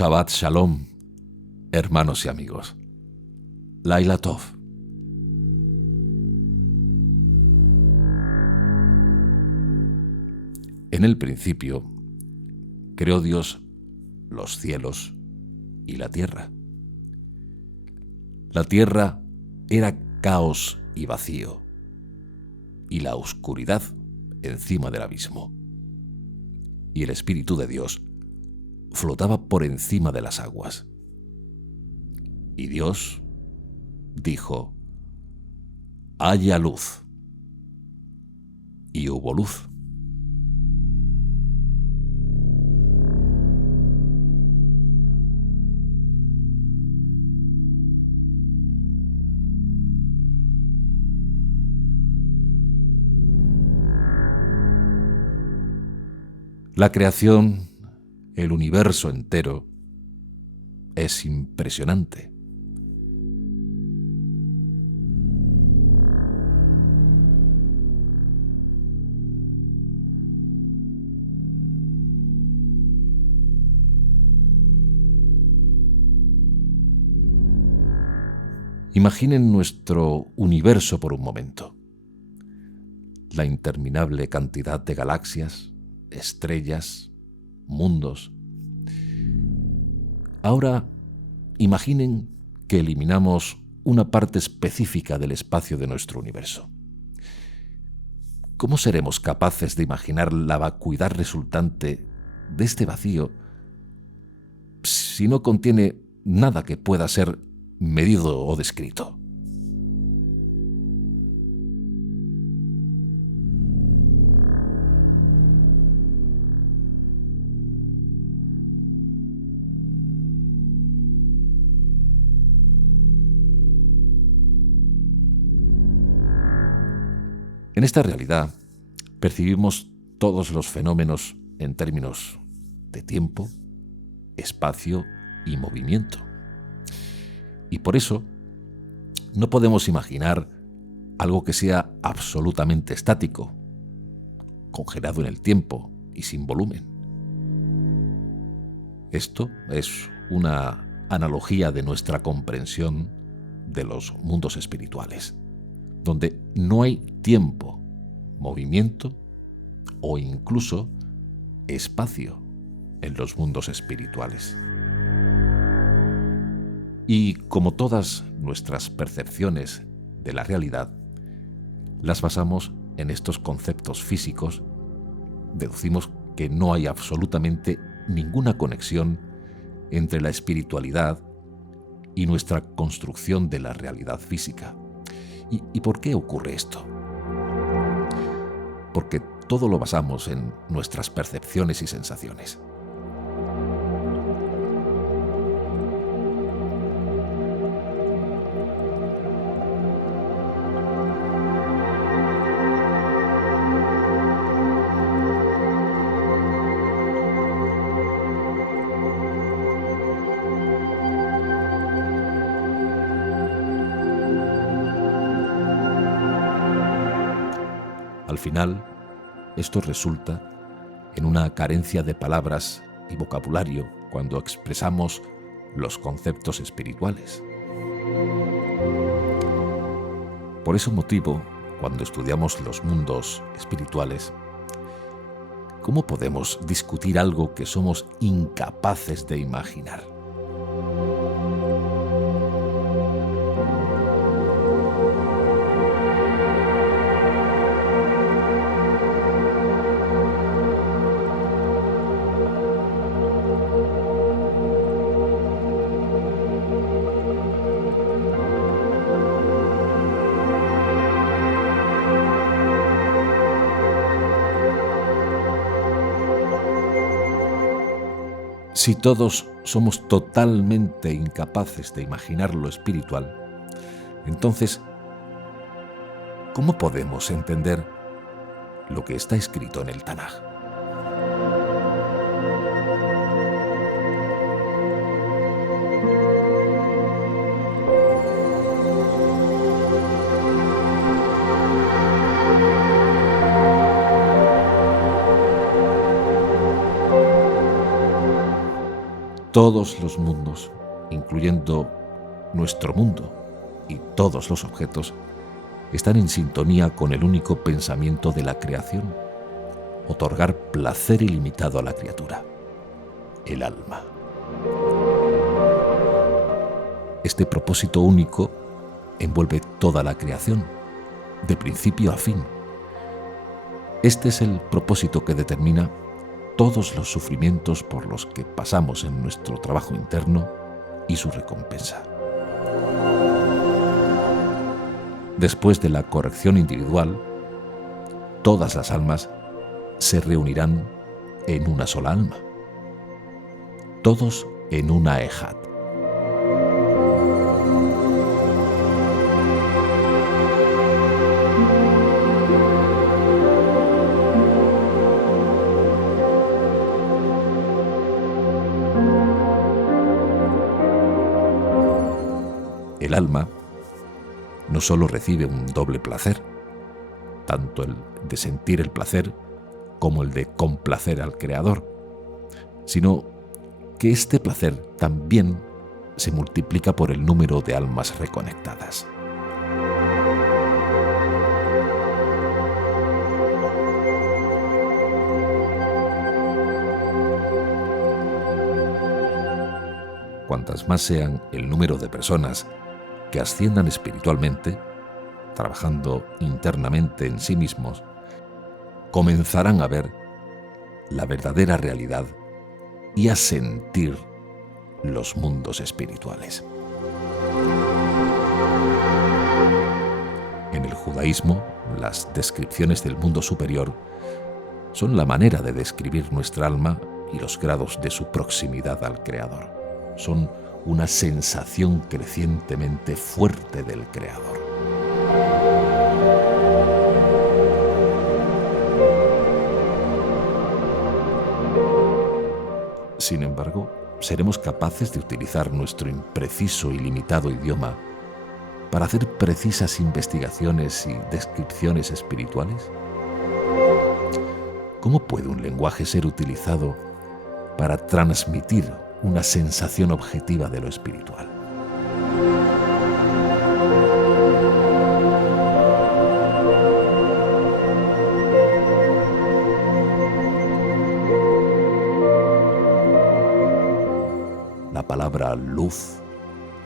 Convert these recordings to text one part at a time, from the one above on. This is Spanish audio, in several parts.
Shabbat Shalom, hermanos y amigos. Laila Tov. En el principio, creó Dios los cielos y la tierra. La tierra era caos y vacío, y la oscuridad encima del abismo. Y el Espíritu de Dios flotaba por encima de las aguas. Y Dios dijo: haya luz. Y hubo luz. La creación, el universo entero, es impresionante. Imaginen nuestro universo por un momento. La interminable cantidad de galaxias, estrellas, mundos. Ahora, imaginen que eliminamos una parte específica del espacio de nuestro universo. ¿Cómo seremos capaces de imaginar la vacuidad resultante de este vacío si no contiene nada que pueda ser medido o descrito? En esta realidad percibimos todos los fenómenos en términos de tiempo, espacio y movimiento. Y por eso no podemos imaginar algo que sea absolutamente estático, congelado en el tiempo y sin volumen. Esto es una analogía de nuestra comprensión de los mundos espirituales, donde no hay tiempo, movimiento o incluso espacio en los mundos espirituales. Y como todas nuestras percepciones de la realidad las basamos en estos conceptos físicos, deducimos que no hay absolutamente ninguna conexión entre la espiritualidad y nuestra construcción de la realidad física. ¿Y por qué ocurre esto? Porque todo lo basamos en nuestras percepciones y sensaciones. Al final, esto resulta en una carencia de palabras y vocabulario cuando expresamos los conceptos espirituales. Por ese motivo, cuando estudiamos los mundos espirituales, ¿cómo podemos discutir algo que somos incapaces de imaginar? Si todos somos totalmente incapaces de imaginar lo espiritual, entonces, ¿cómo podemos entender lo que está escrito en el Tanaj? Todos los mundos, incluyendo nuestro mundo y todos los objetos, están en sintonía con el único pensamiento de la creación: otorgar placer ilimitado a la criatura, el alma. Este propósito único envuelve toda la creación, de principio a fin. Este es el propósito que determina todos los sufrimientos por los que pasamos en nuestro trabajo interno y su recompensa. Después de la corrección individual, todas las almas se reunirán en una sola alma, todos en una ejad. El alma no solo recibe un doble placer, tanto el de sentir el placer como el de complacer al Creador, sino que este placer también se multiplica por el número de almas reconectadas. Cuantas más sean el número de personas que asciendan espiritualmente, trabajando internamente en sí mismos, comenzarán a ver la verdadera realidad y a sentir los mundos espirituales. En el judaísmo, las descripciones del mundo superior son la manera de describir nuestra alma y los grados de su proximidad al Creador. Son una sensación crecientemente fuerte del Creador. Sin embargo, ¿seremos capaces de utilizar nuestro impreciso y limitado idioma para hacer precisas investigaciones y descripciones espirituales? ¿Cómo puede un lenguaje ser utilizado para transmitir una sensación objetiva de lo espiritual? La palabra luz,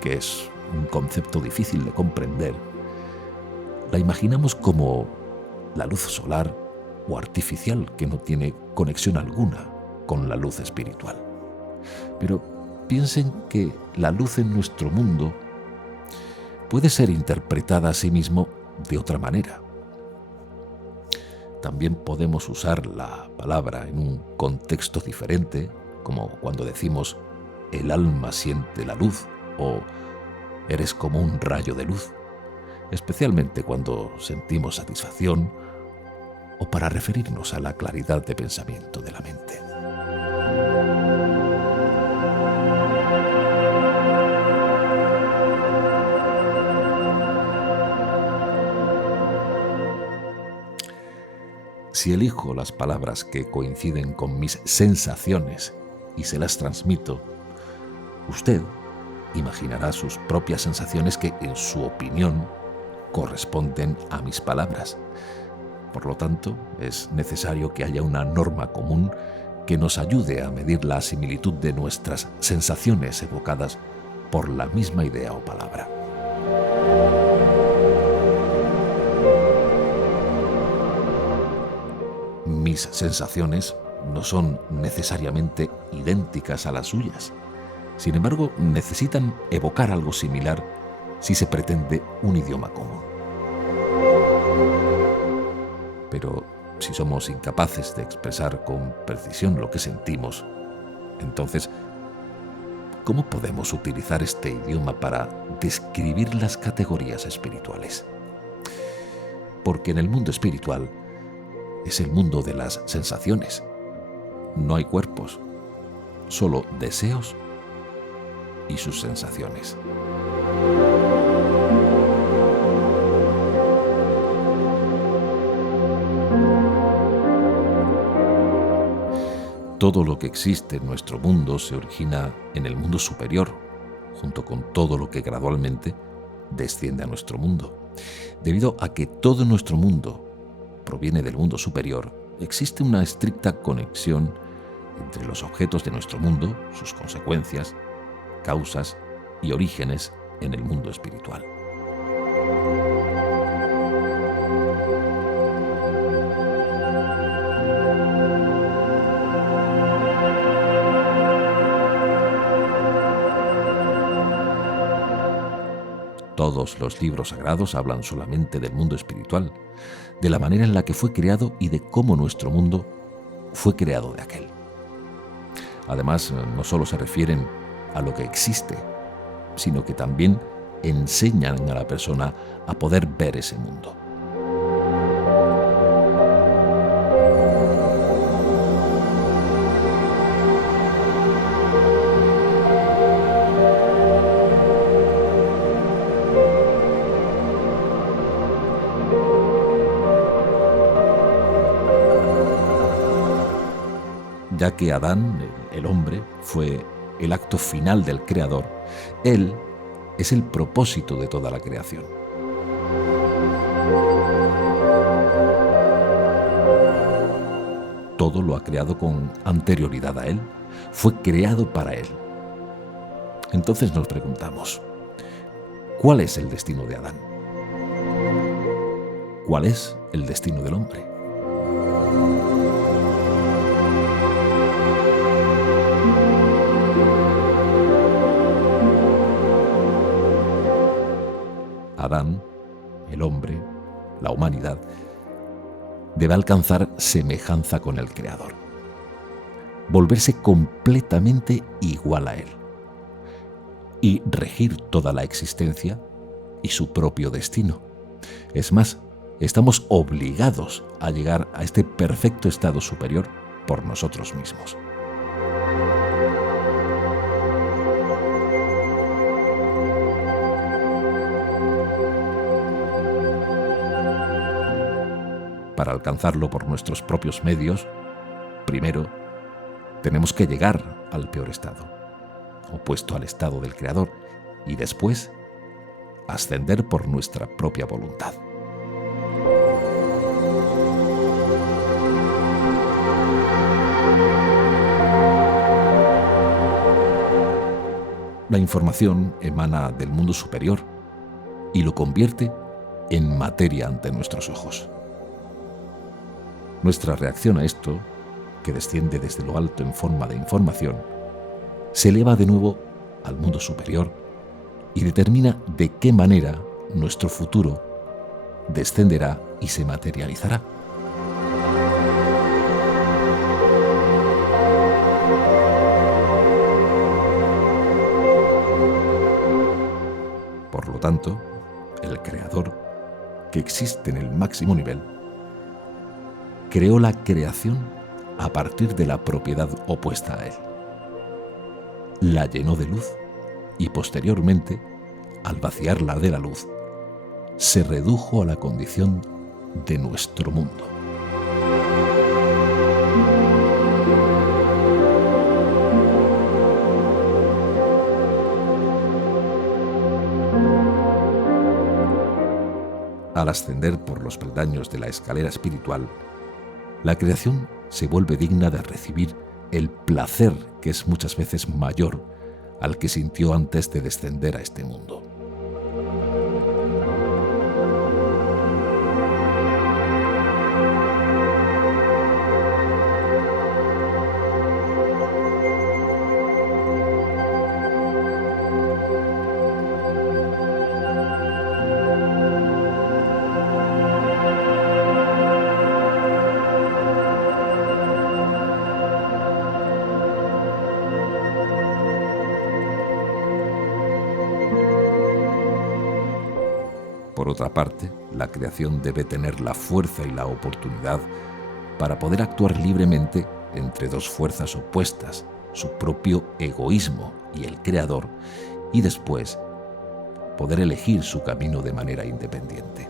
que es un concepto difícil de comprender, la imaginamos como la luz solar o artificial que no tiene conexión alguna con la luz espiritual. Pero piensen que la luz en nuestro mundo puede ser interpretada a sí mismo de otra manera. También podemos usar la palabra en un contexto diferente, como cuando decimos el alma siente la luz o eres como un rayo de luz, especialmente cuando sentimos satisfacción o para referirnos a la claridad de pensamiento de la mente. Si elijo las palabras que coinciden con mis sensaciones y se las transmito, usted imaginará sus propias sensaciones que, en su opinión, corresponden a mis palabras. Por lo tanto, es necesario que haya una norma común que nos ayude a medir la similitud de nuestras sensaciones evocadas por la misma idea o palabra. Mis sensaciones no son necesariamente idénticas a las suyas. Sin embargo, necesitan evocar algo similar si se pretende un idioma común. Pero si somos incapaces de expresar con precisión lo que sentimos, entonces, ¿cómo podemos utilizar este idioma para describir las categorías espirituales? Porque en el mundo espiritual es el mundo de las sensaciones. No hay cuerpos, solo deseos y sus sensaciones. todo lo que existe en nuestro mundo se origina en el mundo superior, junto con todo lo que gradualmente desciende a nuestro mundo. Debido a que todo nuestro mundo proviene del mundo superior, existe una estricta conexión entre los objetos de nuestro mundo, sus consecuencias, causas y orígenes en el mundo espiritual. Todos los libros sagrados hablan solamente del mundo espiritual, de la manera en la que fue creado y de cómo nuestro mundo fue creado de aquel. Además, no solo se refieren a lo que existe, sino que también enseñan a la persona a poder ver ese mundo. Ya que Adán, el hombre, fue el acto final del Creador, él es el propósito de toda la creación. Todo lo ha creado con anterioridad a él, fue creado para él. Entonces nos preguntamos, ¿cuál es el destino de Adán? ¿Cuál es el destino del hombre? Adán, el hombre, la humanidad, debe alcanzar semejanza con el Creador, volverse completamente igual a Él y regir toda la existencia y su propio destino. Es más, estamos obligados a llegar a este perfecto estado superior por nosotros mismos. Para alcanzarlo por nuestros propios medios, primero tenemos que llegar al peor estado, opuesto al estado del Creador, y después ascender por nuestra propia voluntad. La información emana del mundo superior y lo convierte en materia ante nuestros ojos. Nuestra reacción a esto, que desciende desde lo alto en forma de información, se eleva de nuevo al mundo superior y determina de qué manera nuestro futuro descenderá y se materializará. Por lo tanto, el Creador, que existe en el máximo nivel, creó la creación a partir de la propiedad opuesta a él. La llenó de luz y posteriormente, al vaciarla de la luz, se redujo a la condición de nuestro mundo. Al ascender por los peldaños de la escalera espiritual, la creación se vuelve digna de recibir el placer que es muchas veces mayor al que sintió antes de descender a este mundo. Por otra parte, la creación debe tener la fuerza y la oportunidad para poder actuar libremente entre dos fuerzas opuestas, su propio egoísmo y el Creador, y después poder elegir su camino de manera independiente.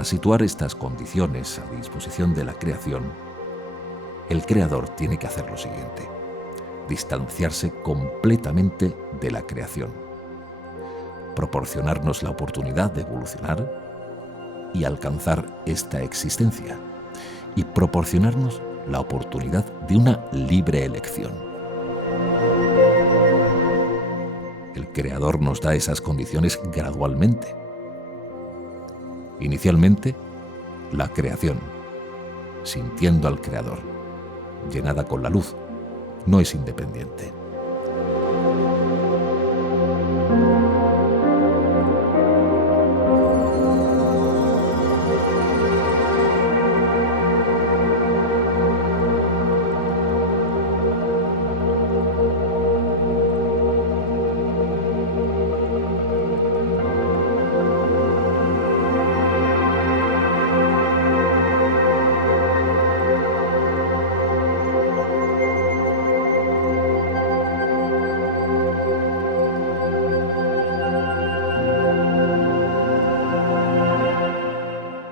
Para situar estas condiciones a disposición de la creación, el creador tiene que hacer lo siguiente: distanciarse completamente de la creación, proporcionarnos la oportunidad de evolucionar y alcanzar esta existencia, y proporcionarnos la oportunidad de una libre elección. El creador nos da esas condiciones gradualmente. Inicialmente, la creación, sintiendo al creador, llenada con la luz, no es independiente.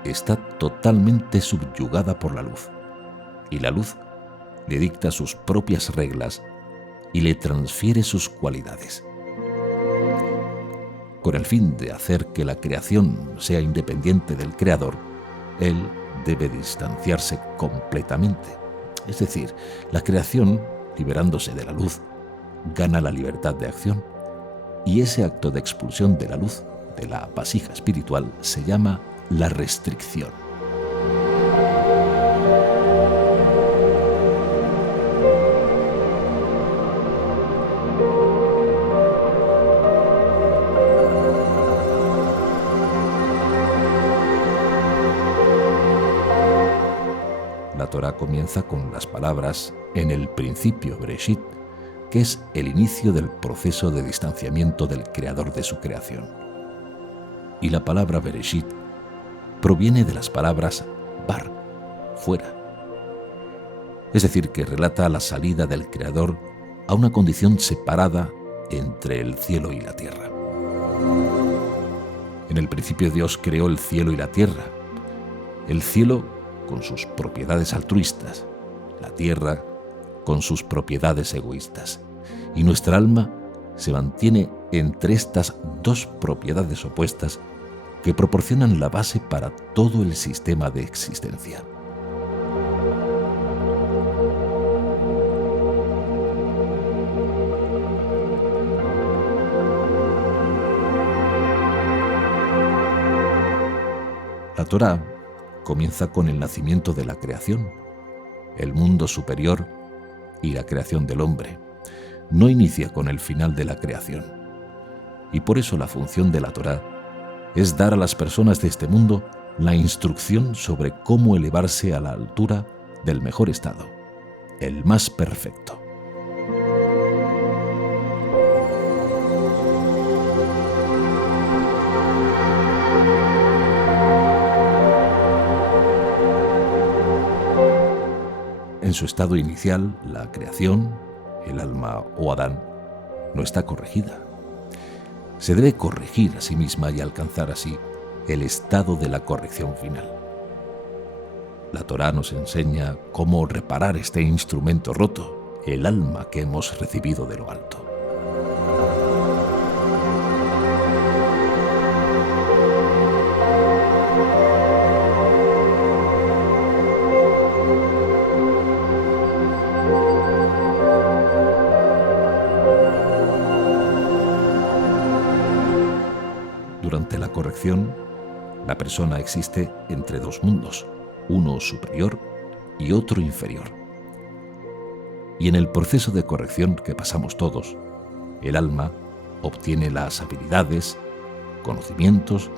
Está totalmente subyugada por la luz, y la luz le dicta sus propias reglas y le transfiere sus cualidades. Con el fin de hacer que la creación sea independiente del creador, él debe distanciarse completamente. Es decir, la creación, liberándose de la luz, gana la libertad de acción, y ese acto de expulsión de la luz, de la vasija espiritual, se llama la restricción. La Torá comienza con las palabras en el principio, Bereshit, que es el inicio del proceso de distanciamiento del creador de su creación. Y la palabra Bereshit proviene de las palabras bar, fuera. Es decir, que relata la salida del creador a una condición separada entre el cielo y la tierra. En el principio Dios creó el cielo y la tierra. El cielo con sus propiedades altruistas, la tierra con sus propiedades egoístas. Y nuestra alma se mantiene entre estas dos propiedades opuestas que proporcionan la base para todo el sistema de existencia. La Torá comienza con el nacimiento de la creación, el mundo superior y la creación del hombre. No inicia con el final de la creación. Y por eso la función de la Torá es dar a las personas de este mundo la instrucción sobre cómo elevarse a la altura del mejor estado, el más perfecto. En su estado inicial, la creación, el alma o Adán, no está corregida. Se debe corregir a sí misma y alcanzar así el estado de la corrección final. La Torá nos enseña cómo reparar este instrumento roto, el alma que hemos recibido de lo alto. Durante la corrección, la persona existe entre dos mundos, uno superior y otro inferior. Y en el proceso de corrección que pasamos todos, el alma obtiene las habilidades, conocimientos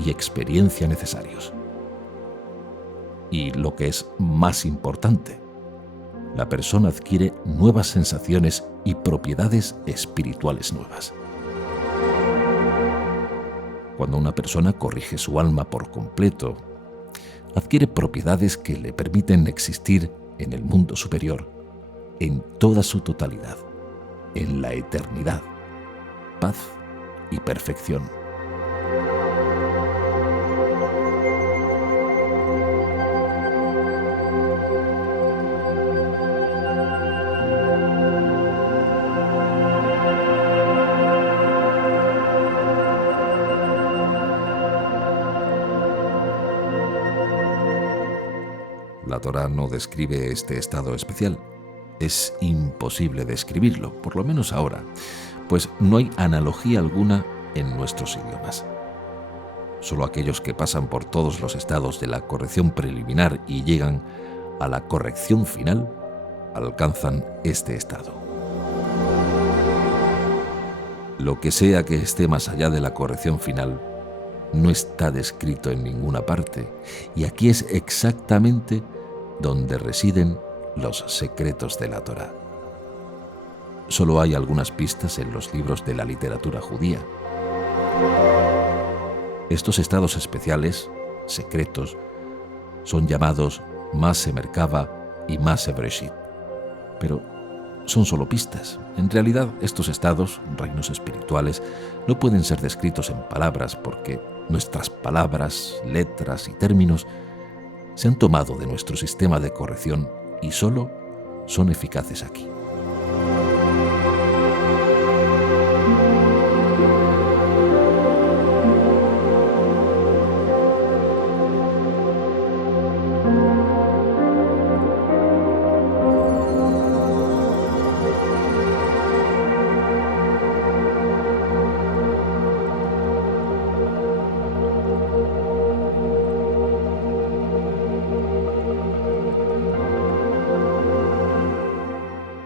y experiencia necesarios. Y lo que es más importante, la persona adquiere nuevas sensaciones y propiedades espirituales nuevas. Cuando una persona corrige su alma por completo, adquiere propiedades que le permiten existir en el mundo superior, en toda su totalidad, en la eternidad, paz y perfección. la Torá no describe este estado especial. Es imposible describirlo, por lo menos ahora, pues no hay analogía alguna en nuestros idiomas. Solo aquellos que pasan por todos los estados de la corrección preliminar y llegan a la corrección final alcanzan este estado. Lo que sea que esté más allá de la corrección final no está descrito en ninguna parte, y aquí es exactamente donde residen los secretos de la Torá. Solo hay algunas pistas en los libros de la literatura judía. Estos estados especiales, secretos, son llamados Maaseh Merkava y Maaseh Bereshit, pero son solo pistas. En realidad, estos estados, reinos espirituales, no pueden ser descritos en palabras porque nuestras palabras, letras y términos se han tomado de nuestro sistema de corrección y solo son eficaces aquí.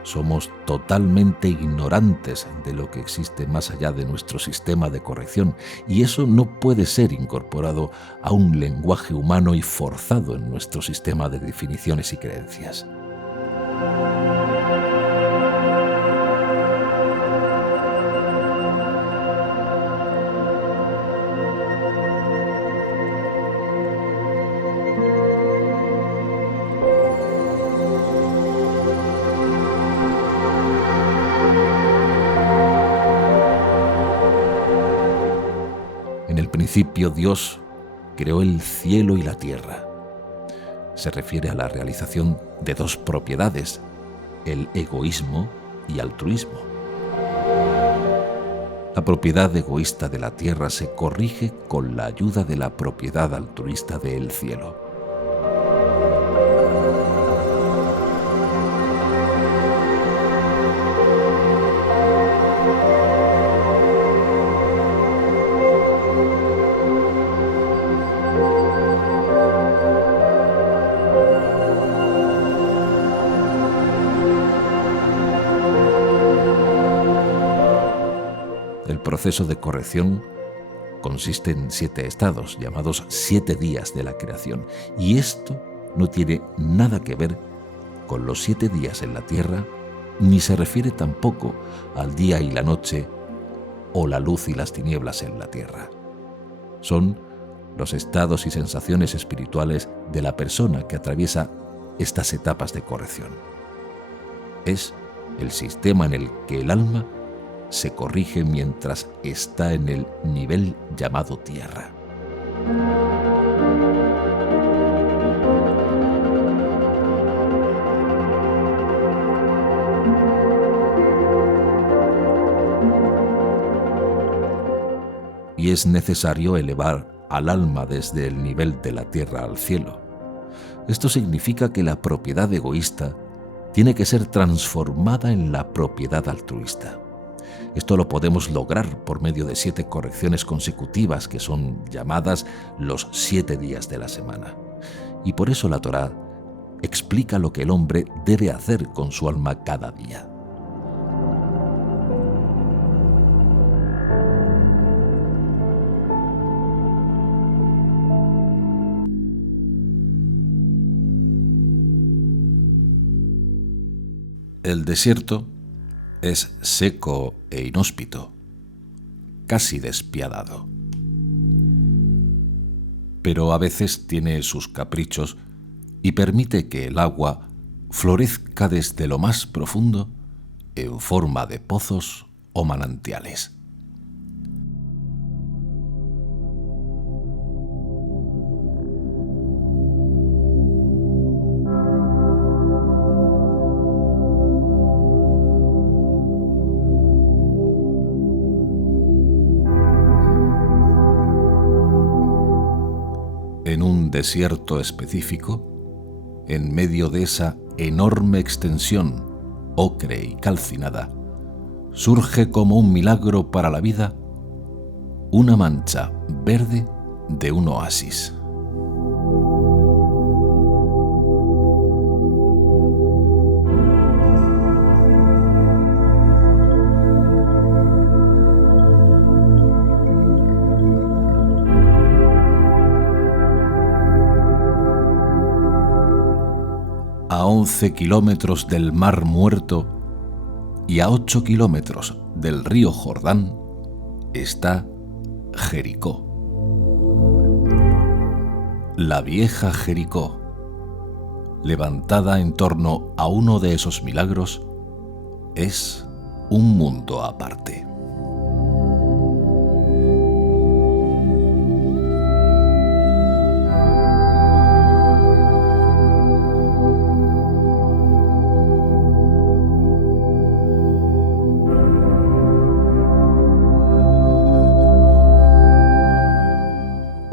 Somos totalmente ignorantes de lo que existe más allá de nuestro sistema de corrección, y eso no puede ser incorporado a un lenguaje humano y forzado en nuestro sistema de definiciones y creencias. En el principio Dios creó el cielo y la tierra. Se refiere a la realización de dos propiedades, el egoísmo y altruismo. La propiedad egoísta de la tierra se corrige con la ayuda de la propiedad altruista del cielo. El proceso de corrección consiste en 7 estados, llamados 7 días de la creación, y esto no tiene nada que ver con los 7 días en la tierra, ni se refiere tampoco al día y la noche o la luz y las tinieblas en la tierra. Son los estados y sensaciones espirituales de la persona que atraviesa estas etapas de corrección. Es el sistema en el que el alma se corrige mientras está en el nivel llamado tierra. Y es necesario elevar al alma desde el nivel de la tierra al cielo. Esto significa que la propiedad egoísta tiene que ser transformada en la propiedad altruista. Esto lo podemos lograr por medio de 7 correcciones consecutivas que son llamadas los 7 días de la semana. Y por eso la Torá explica lo que el hombre debe hacer con su alma cada día. El desierto es seco e inhóspito, casi despiadado. Pero a veces tiene sus caprichos y permite que el agua florezca desde lo más profundo en forma de pozos o manantiales. En un desierto específico, en medio de esa enorme extensión, ocre y calcinada, surge como un milagro para la vida una mancha verde de un oasis. A 11 kilómetros del Mar Muerto y a 8 kilómetros del río Jordán está Jericó. La vieja Jericó, levantada en torno a uno de esos milagros, es un mundo aparte.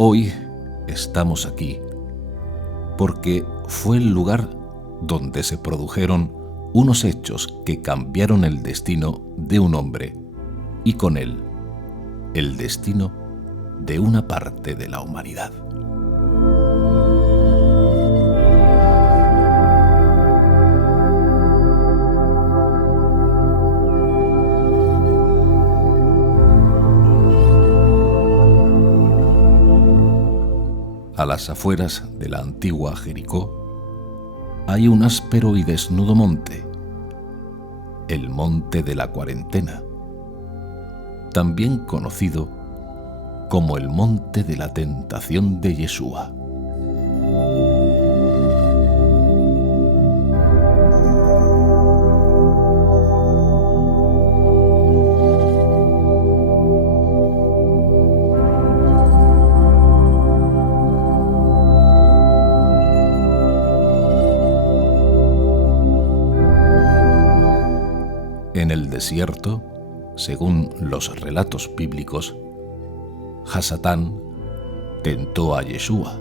Hoy estamos aquí porque fue el lugar donde se produjeron unos hechos que cambiaron el destino de un hombre y con él el destino de una parte de la humanidad. A las afueras de la antigua Jericó hay un áspero y desnudo monte, el Monte de la Cuarentena, también conocido como el Monte de la Tentación de Yeshua. En el desierto, según los relatos bíblicos, Hasatán tentó a Yeshua.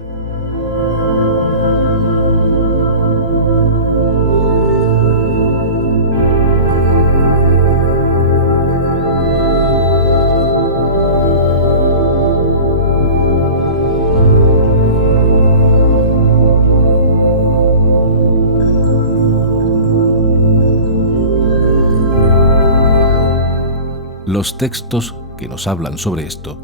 Los textos que nos hablan sobre esto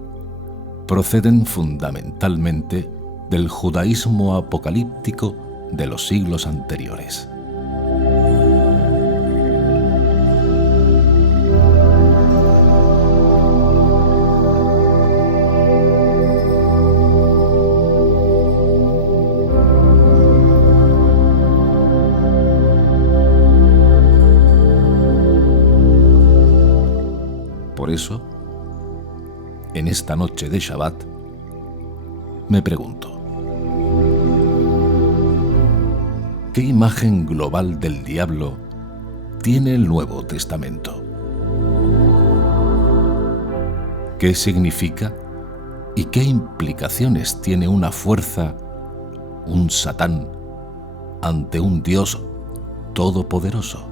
proceden fundamentalmente del judaísmo apocalíptico de los siglos anteriores. Por eso, en esta noche de Shabbat, me pregunto, ¿qué imagen global del diablo tiene el Nuevo Testamento? ¿Qué significa y qué implicaciones tiene una fuerza, un Satán, ante un Dios todopoderoso?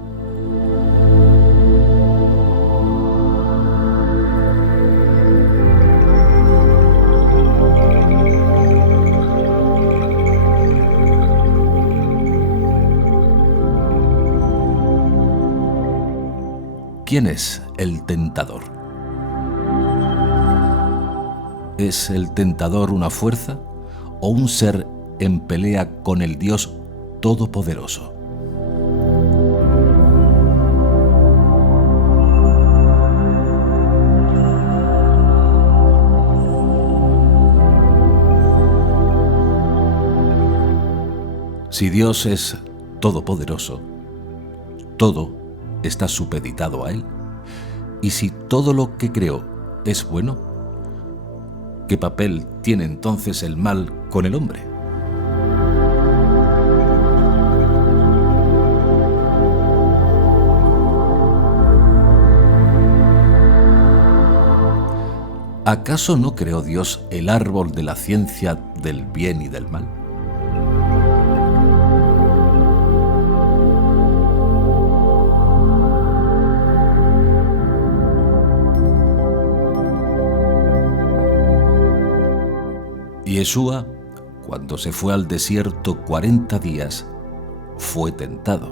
¿Quién es el tentador? ¿Es el tentador una fuerza o un ser en pelea con el Dios Todopoderoso? Si Dios es todopoderoso, todo está supeditado a Él. Y si todo lo que creó es bueno, ¿qué papel tiene entonces el mal con el hombre? ¿Acaso no creó Dios el árbol de la ciencia del bien y del mal? Yeshua, cuando se fue al desierto 40 días, fue tentado.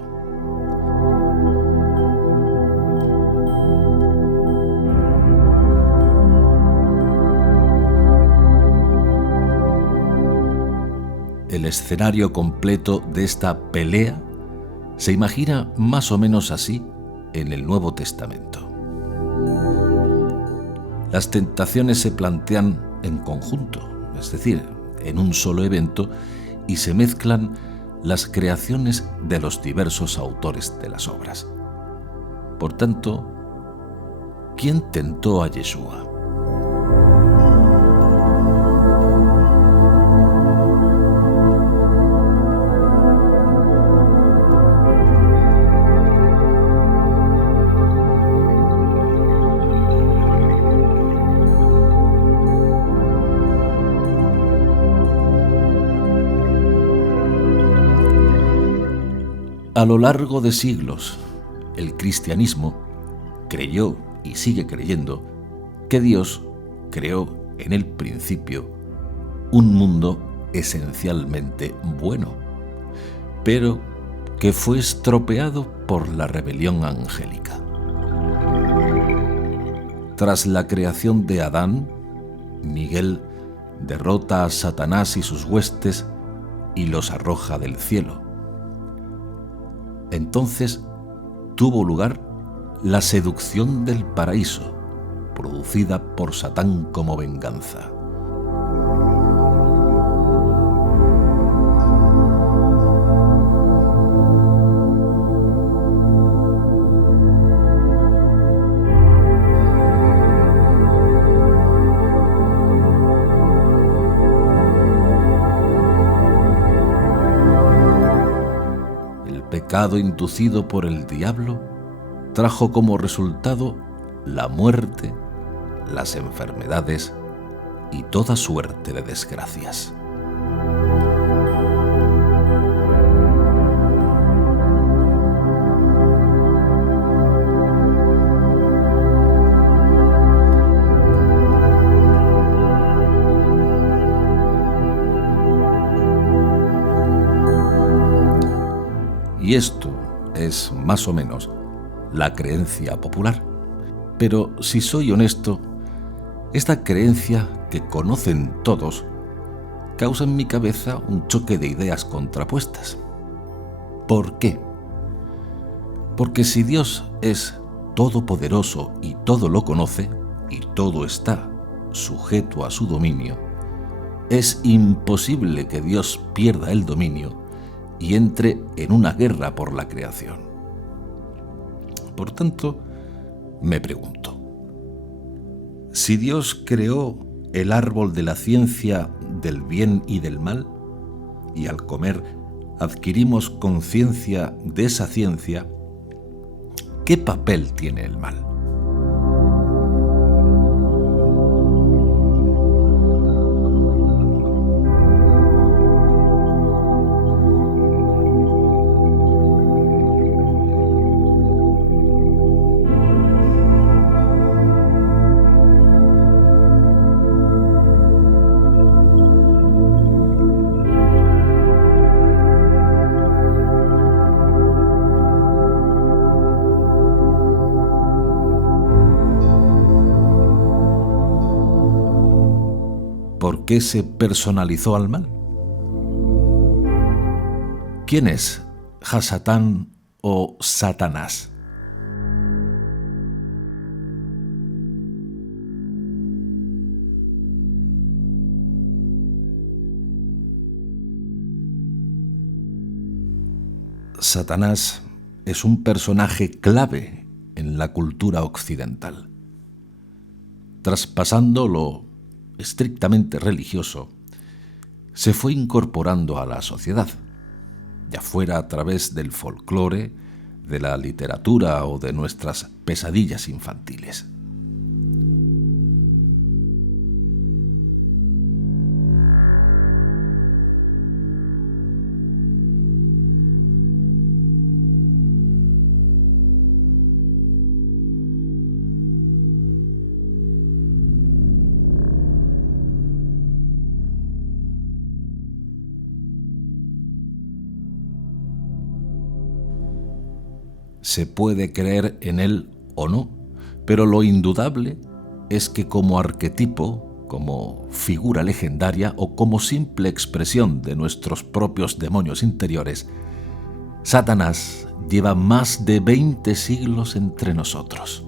El escenario completo de esta pelea se imagina más o menos así en el Nuevo Testamento. Las tentaciones se plantean en conjunto, es decir, en un solo evento, y se mezclan las creaciones de los diversos autores de las obras. Por tanto, ¿quién tentó a Yeshua? A lo largo de siglos, el cristianismo creyó y sigue creyendo que Dios creó en el principio un mundo esencialmente bueno, pero que fue estropeado por la rebelión angélica. Tras la creación de Adán, Miguel derrota a Satanás y sus huestes y los arroja del cielo. Entonces tuvo lugar la seducción del paraíso, producida por Satán como venganza. El pecado inducido por el diablo trajo como resultado la muerte, las enfermedades y toda suerte de desgracias. Y esto es más o menos la creencia popular. Pero si soy honesto, esta creencia que conocen todos causa en mi cabeza un choque de ideas contrapuestas. ¿Por qué? Porque si Dios es todopoderoso y todo lo conoce, y todo está sujeto a su dominio, es imposible que Dios pierda el dominio y entre en una guerra por la creación. Por tanto, me pregunto, si Dios creó el árbol de la ciencia del bien y del mal, y al comer adquirimos conciencia de esa ciencia, ¿qué papel tiene el mal? ¿Por qué se personalizó al mal? ¿Quién es Hasatán o Satanás? Satanás es un personaje clave en la cultura occidental. Traspasando lo estrictamente religioso, se fue incorporando a la sociedad, ya fuera a través del folclore, de la literatura o de nuestras pesadillas infantiles. Se puede creer en él o no, pero lo indudable es que como arquetipo, como figura legendaria o como simple expresión de nuestros propios demonios interiores, Satanás lleva más de 20 siglos entre nosotros.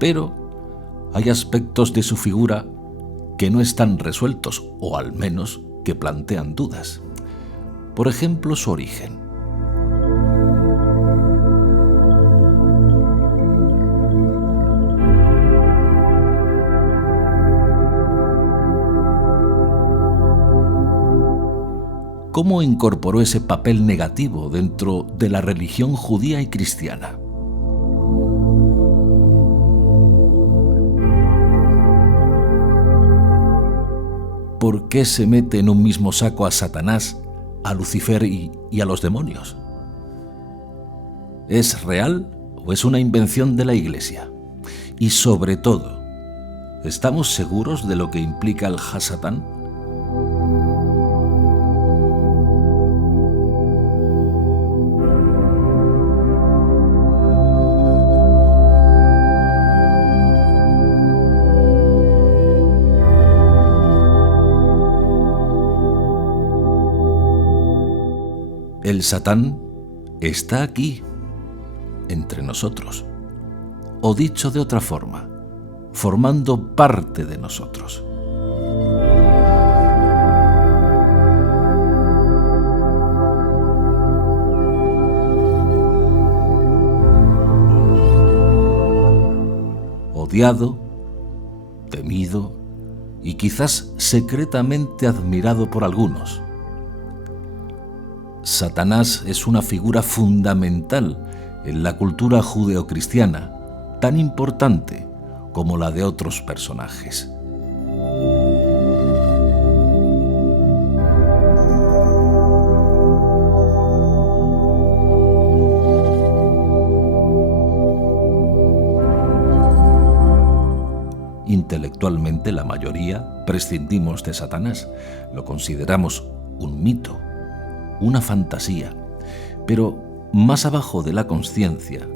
Pero hay aspectos de su figura que no están resueltos, o al menos que plantean dudas. Por ejemplo, su origen. ¿Cómo incorporó ese papel negativo dentro de la religión judía y cristiana? ¿Por qué se mete en un mismo saco a Satanás, a Lucifer y a los demonios? ¿Es real o es una invención de la Iglesia? Y sobre todo, ¿estamos seguros de lo que implica el Hasatán? El Satán está aquí, entre nosotros, o dicho de otra forma, formando parte de nosotros. Odiado, temido y quizás secretamente admirado por algunos. Satanás es una figura fundamental en la cultura judeocristiana, tan importante como la de otros personajes. Intelectualmente, la mayoría prescindimos de Satanás, lo consideramos un mito, una fantasía, pero más abajo de la consciencia,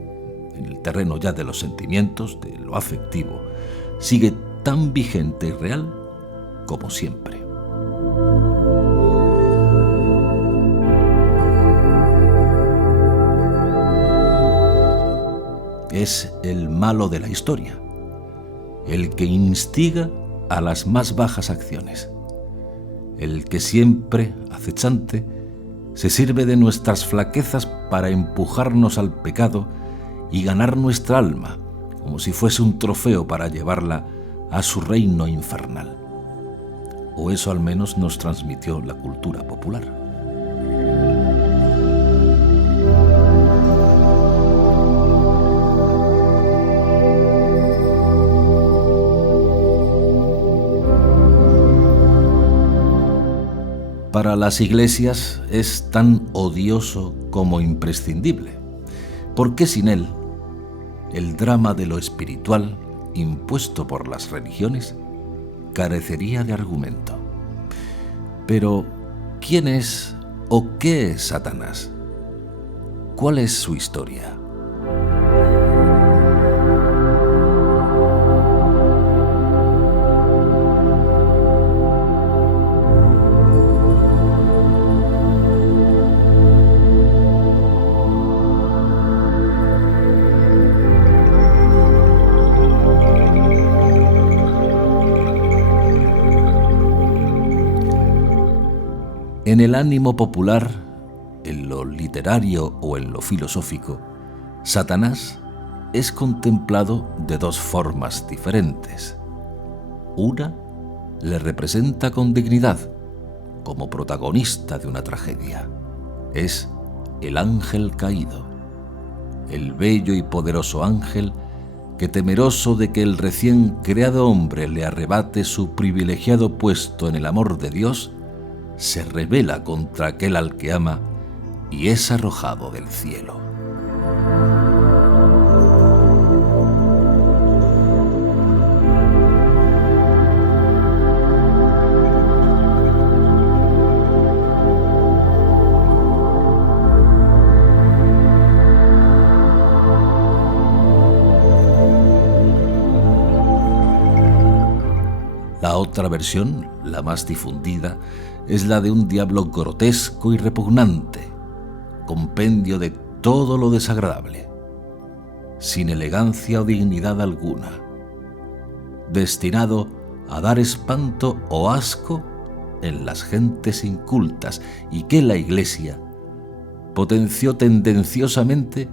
en el terreno ya de los sentimientos, de lo afectivo, sigue tan vigente y real como siempre. Es el malo de la historia, el que instiga a las más bajas acciones, el que siempre, acechante, se sirve de nuestras flaquezas para empujarnos al pecado y ganar nuestra alma, como si fuese un trofeo para llevarla a su reino infernal. O eso al menos nos transmitió la cultura popular. Para las iglesias es tan odioso como imprescindible, porque sin él, el drama de lo espiritual, impuesto por las religiones, carecería de argumento. Pero, ¿quién es o qué es Satanás? ¿Cuál es su historia? En el ánimo popular, en lo literario o en lo filosófico, Satanás es contemplado de dos formas diferentes. Una le representa con dignidad, como protagonista de una tragedia. Es el ángel caído, el bello y poderoso ángel que, temeroso de que el recién creado hombre le arrebate su privilegiado puesto en el amor de Dios, se rebela contra aquel al que ama y es arrojado del cielo. La otra versión, la más difundida, es la de un diablo grotesco y repugnante, compendio de todo lo desagradable, sin elegancia o dignidad alguna, destinado a dar espanto o asco en las gentes incultas y que la Iglesia potenció tendenciosamente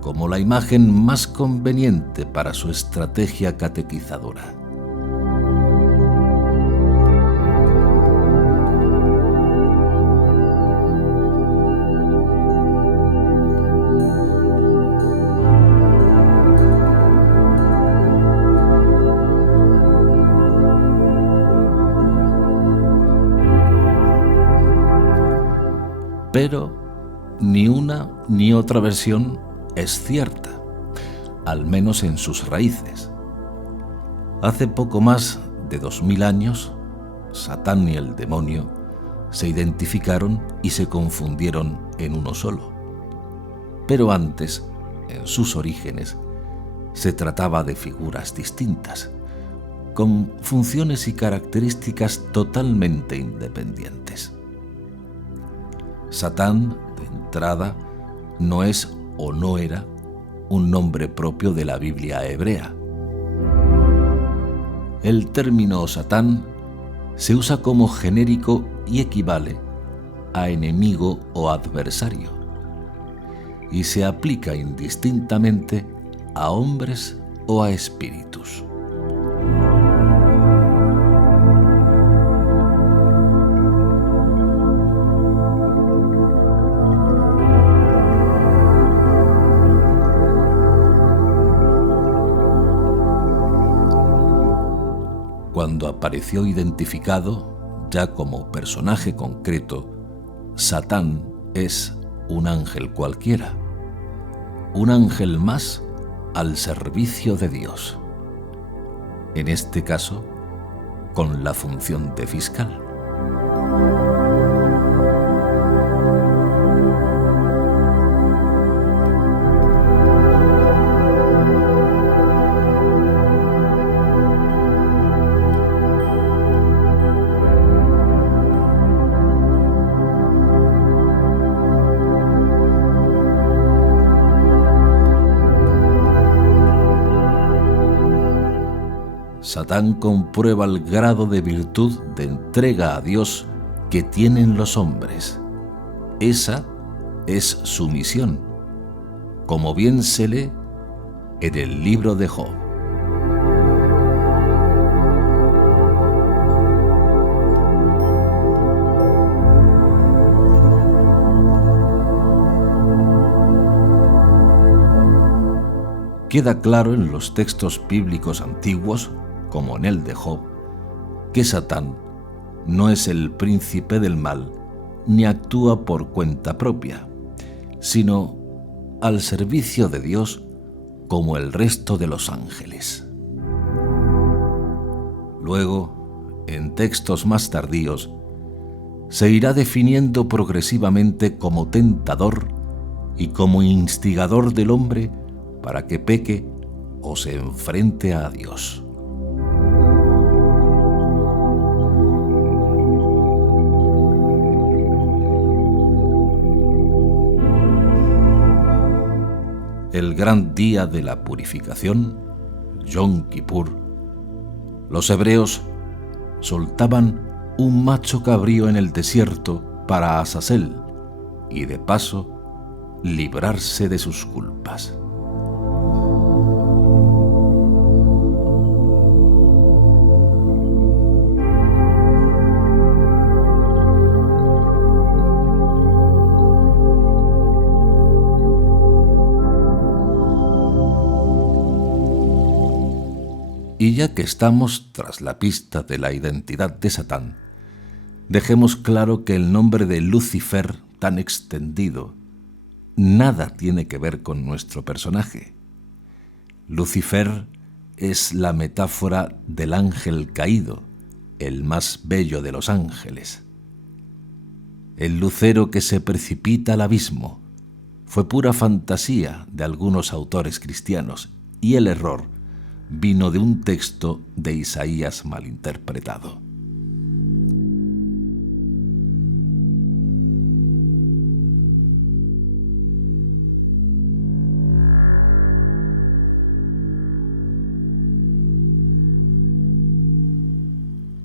como la imagen más conveniente para su estrategia catequizadora. Pero ni una ni otra versión es cierta, al menos en sus raíces. Hace poco más de 2000 años, Satán y el demonio se identificaron y se confundieron en uno solo. Pero antes, en sus orígenes, se trataba de figuras distintas, con funciones y características totalmente independientes. Satán, de entrada, no es o no era un nombre propio de la Biblia hebrea. El término Satán se usa como genérico y equivale a enemigo o adversario, y se aplica indistintamente a hombres o a espíritus. Cuando apareció identificado, ya como personaje concreto, Satán es un ángel cualquiera, un ángel más al servicio de Dios, en este caso, con la función de fiscal. Satán comprueba el grado de virtud de entrega a Dios que tienen los hombres. Esa es su misión, como bien se lee en el libro de Job. Queda claro en los textos bíblicos antiguos, como en el de Job, que Satán no es el príncipe del mal ni actúa por cuenta propia, sino al servicio de Dios como el resto de los ángeles. Luego, en textos más tardíos, se irá definiendo progresivamente como tentador y como instigador del hombre para que peque o se enfrente a Dios. El gran día de la purificación, Yom Kippur, los hebreos soltaban un macho cabrío en el desierto para Azazel y de paso librarse de sus culpas. Y ya que estamos tras la pista de la identidad de Satán, dejemos claro que el nombre de Lucifer, tan extendido, nada tiene que ver con nuestro personaje. Lucifer es la metáfora del ángel caído, el más bello de los ángeles. El lucero que se precipita al abismo fue pura fantasía de algunos autores cristianos y el error vino de un texto de Isaías malinterpretado.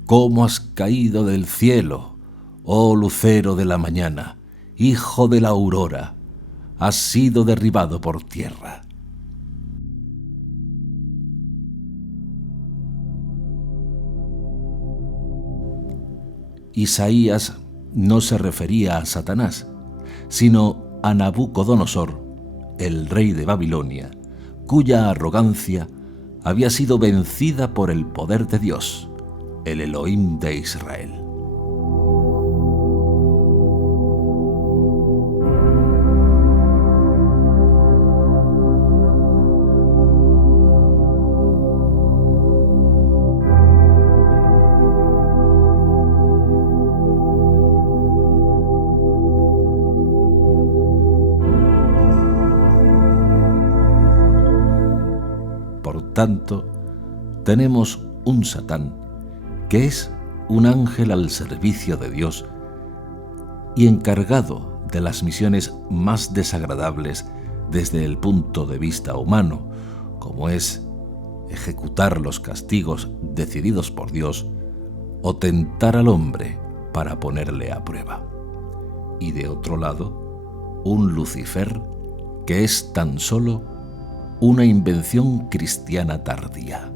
¿Cómo has caído del cielo, oh lucero de la mañana, hijo de la aurora? Has sido derribado por tierra. Isaías no se refería a Satanás, sino a Nabucodonosor, el rey de Babilonia, cuya arrogancia había sido vencida por el poder de Dios, el Elohim de Israel. Por tanto, tenemos un Satán, que es un ángel al servicio de Dios y encargado de las misiones más desagradables desde el punto de vista humano, como es ejecutar los castigos decididos por Dios o tentar al hombre para ponerle a prueba. Y de otro lado, un Lucifer, que es tan solo una invención cristiana tardía.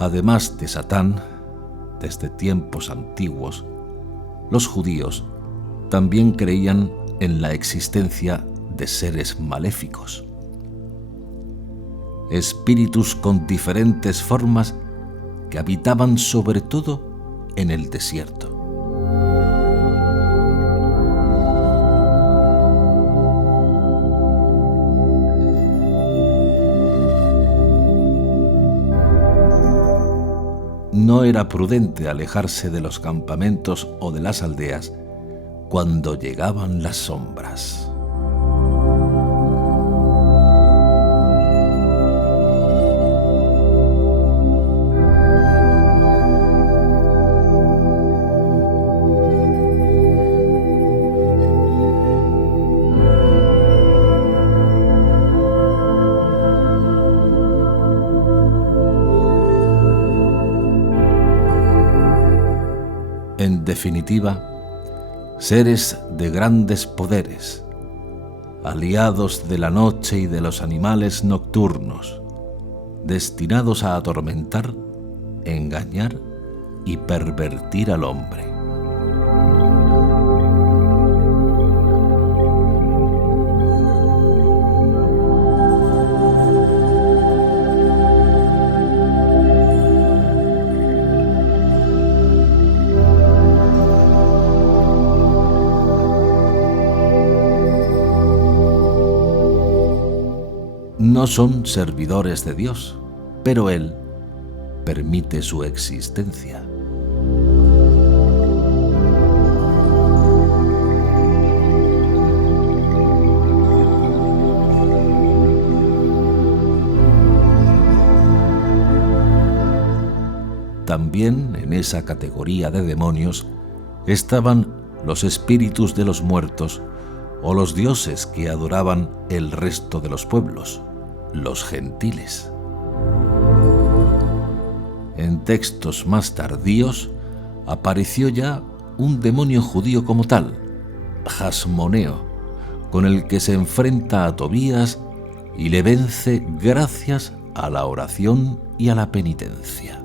Además de Satán, desde tiempos antiguos, los judíos también creían en la existencia de seres maléficos, espíritus con diferentes formas que habitaban sobre todo en el desierto. No era prudente alejarse de los campamentos o de las aldeas cuando llegaban las sombras. En definitiva, seres de grandes poderes, aliados de la noche y de los animales nocturnos, destinados a atormentar, engañar y pervertir al hombre. No son servidores de Dios, pero Él permite su existencia. También en esa categoría de demonios estaban los espíritus de los muertos o los dioses que adoraban el resto de los pueblos, los gentiles. En textos más tardíos apareció ya un demonio judío como tal, Jasmoneo, con el que se enfrenta a Tobías y le vence gracias a la oración y a la penitencia.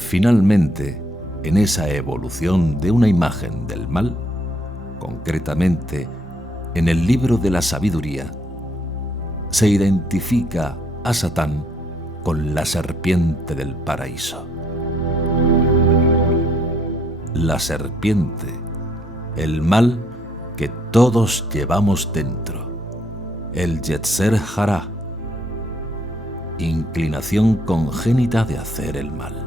finalmente, en esa evolución de una imagen del mal, concretamente en el libro de la sabiduría, se identifica a Satán con la serpiente del paraíso. La serpiente, el mal que todos llevamos dentro, el Yetzer Hará, inclinación congénita de hacer el mal.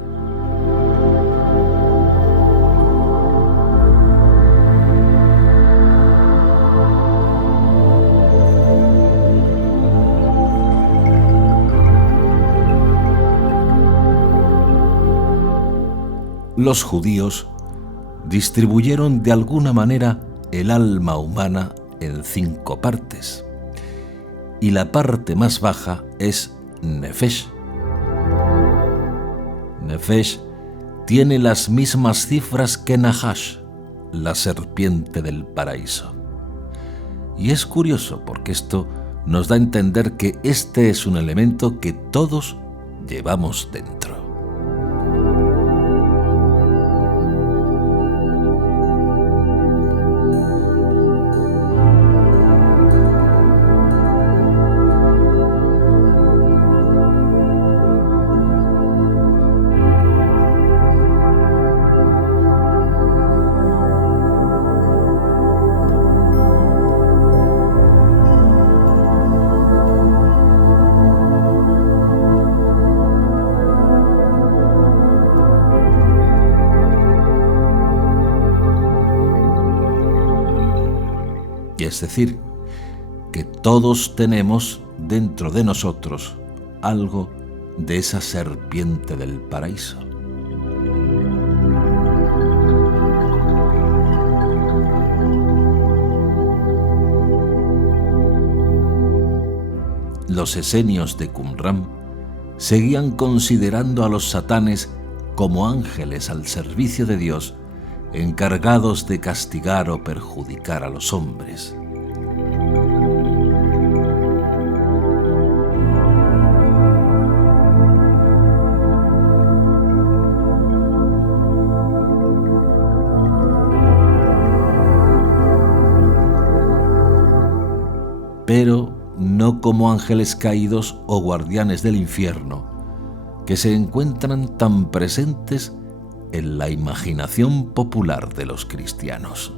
Los judíos distribuyeron de alguna manera el alma humana en 5 partes, y la parte más baja es Nefesh. Nefesh tiene las mismas cifras que Nahash, la serpiente del paraíso. Y es curioso porque esto nos da a entender que este es un elemento que todos llevamos dentro. Es decir, que todos tenemos dentro de nosotros algo de esa serpiente del paraíso. Los esenios de Qumran seguían considerando a los satanes como ángeles al servicio de Dios, encargados de castigar o perjudicar a los hombres. Pero no como ángeles caídos o guardianes del infierno, que se encuentran tan presentes en la imaginación popular de los cristianos.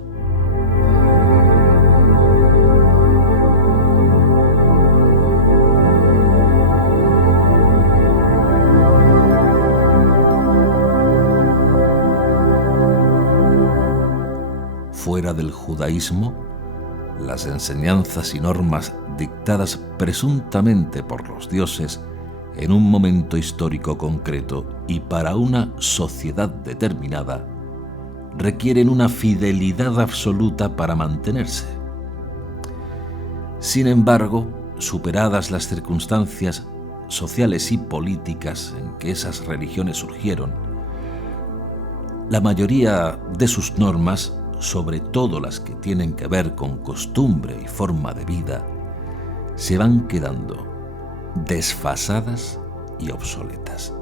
Fuera del judaísmo, las enseñanzas y normas dictadas presuntamente por los dioses en un momento histórico concreto y para una sociedad determinada, requieren una fidelidad absoluta para mantenerse. Sin embargo, superadas las circunstancias sociales y políticas en que esas religiones surgieron, la mayoría de sus normas, sobre todo las que tienen que ver con costumbre y forma de vida, se van quedando desfasadas y obsoletas.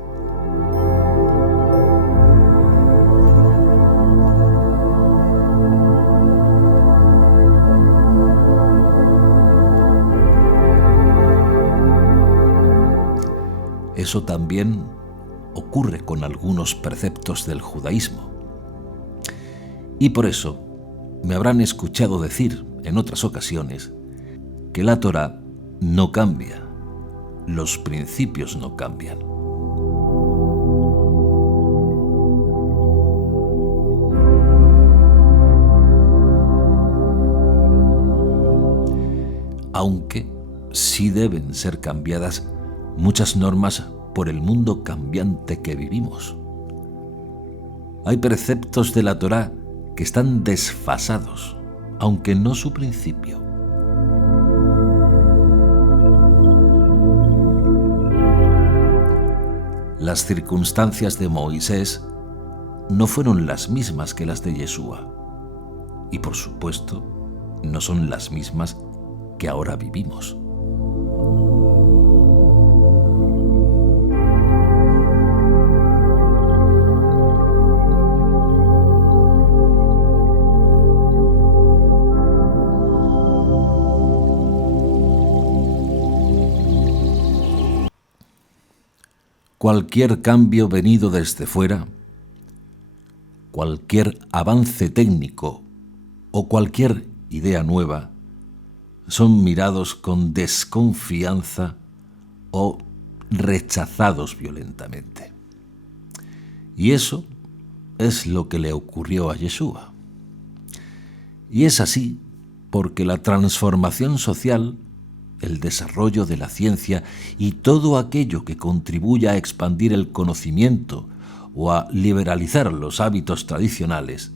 Eso también ocurre con algunos preceptos del judaísmo. Y por eso me habrán escuchado decir en otras ocasiones que la Torá no cambia, los principios no cambian. Aunque sí deben ser cambiadas muchas normas por el mundo cambiante que vivimos. Hay preceptos de la Torá que están desfasados, aunque no su principio. Las circunstancias de Moisés no fueron las mismas que las de Yeshua, y por supuesto no son las mismas que ahora vivimos. cualquier cambio venido desde fuera, cualquier avance técnico o cualquier idea nueva son mirados con desconfianza o rechazados violentamente. Y eso es lo que le ocurrió a Yeshua. Y es así porque la transformación social, el desarrollo de la ciencia y todo aquello que contribuya a expandir el conocimiento o a liberalizar los hábitos tradicionales,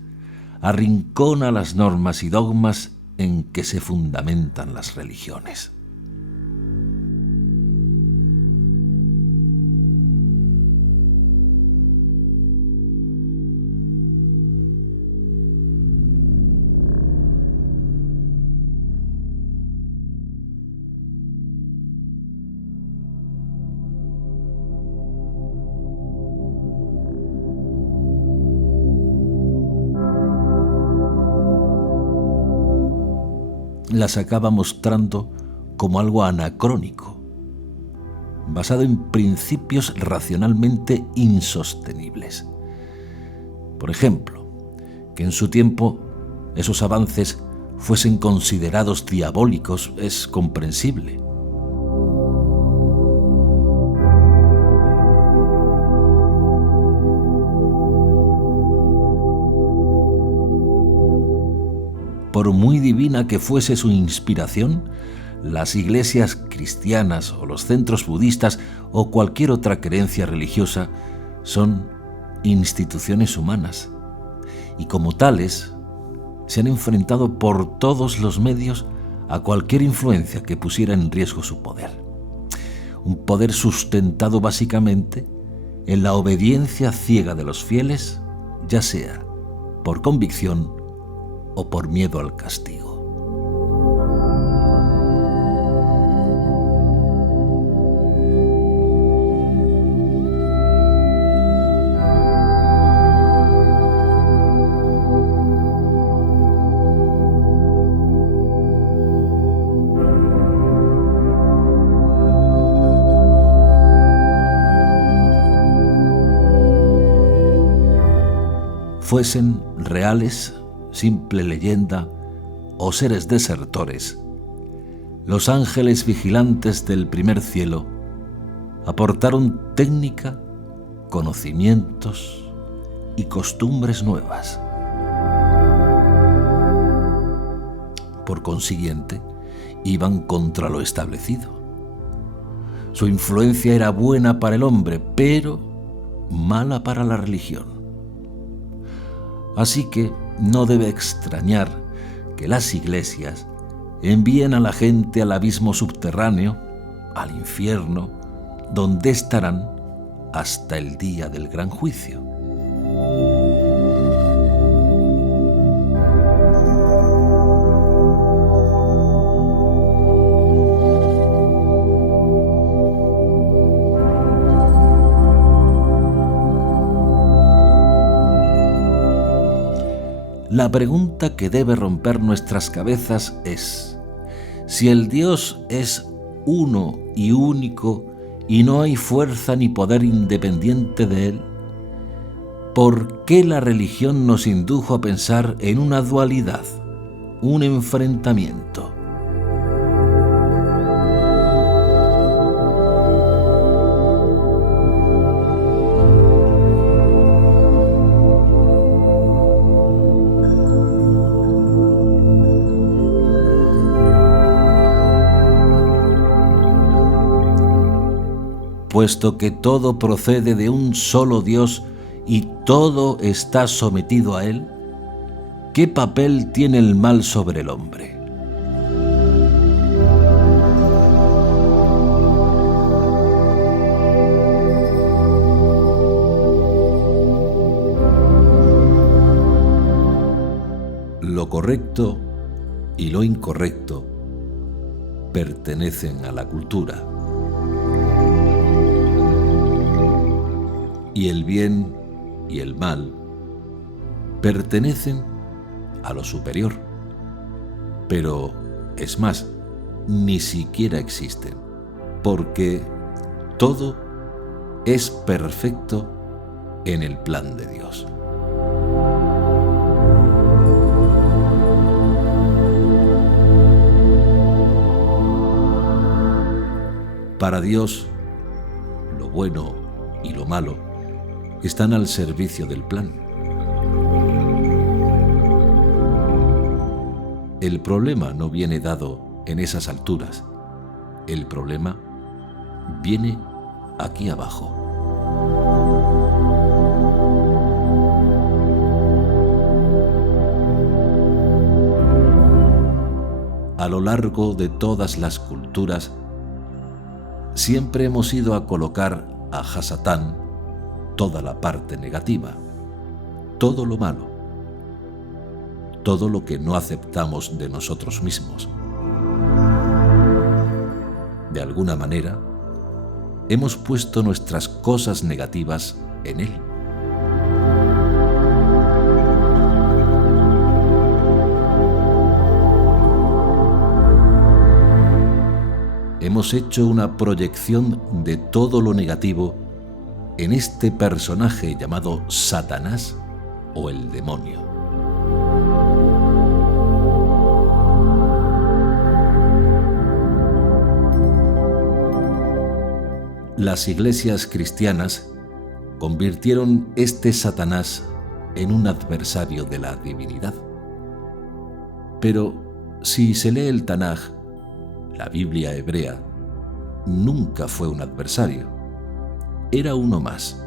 arrincona las normas y dogmas en que se fundamentan las religiones. Las acaba mostrando como algo anacrónico, basado en principios racionalmente insostenibles. Por ejemplo, que en su tiempo esos avances fuesen considerados diabólicos es comprensible. Por muy divina que fuese su inspiración, las iglesias cristianas o los centros budistas o cualquier otra creencia religiosa son instituciones humanas y como tales se han enfrentado por todos los medios a cualquier influencia que pusiera en riesgo su poder. Un poder sustentado básicamente en la obediencia ciega de los fieles, ya sea por convicción o por miedo al castigo. Fuesen reales, simple leyenda o seres desertores, los ángeles vigilantes del primer cielo aportaron técnica, conocimientos y costumbres nuevas. Por consiguiente, iban contra lo establecido. Su influencia era buena para el hombre, pero mala para la religión. Así que no debe extrañar que las iglesias envíen a la gente al abismo subterráneo, al infierno, donde estarán hasta el día del gran juicio. La pregunta que debe romper nuestras cabezas es: si el Dios es uno y único y no hay fuerza ni poder independiente de Él, ¿por qué la religión nos indujo a pensar en una dualidad, un enfrentamiento? Puesto que todo procede de un solo Dios y todo está sometido a Él, ¿qué papel tiene el mal sobre el hombre? Lo correcto y lo incorrecto pertenecen a la cultura. Y el bien y el mal pertenecen a lo superior. Pero, es más, ni siquiera existen, porque todo es perfecto en el plan de Dios. Para Dios, lo bueno y lo malo están al servicio del plan. El problema no viene dado en esas alturas. El problema viene aquí abajo. A lo largo de todas las culturas, siempre hemos ido a colocar a Hasatán toda la parte negativa, todo lo malo, todo lo que no aceptamos de nosotros mismos. De alguna manera, hemos puesto nuestras cosas negativas en él. Hemos hecho una proyección de todo lo negativo en este personaje llamado Satanás o el demonio. Las iglesias cristianas convirtieron este Satanás en un adversario de la divinidad. Pero si se lee el Tanaj, la Biblia hebrea, nunca fue un adversario, era uno más.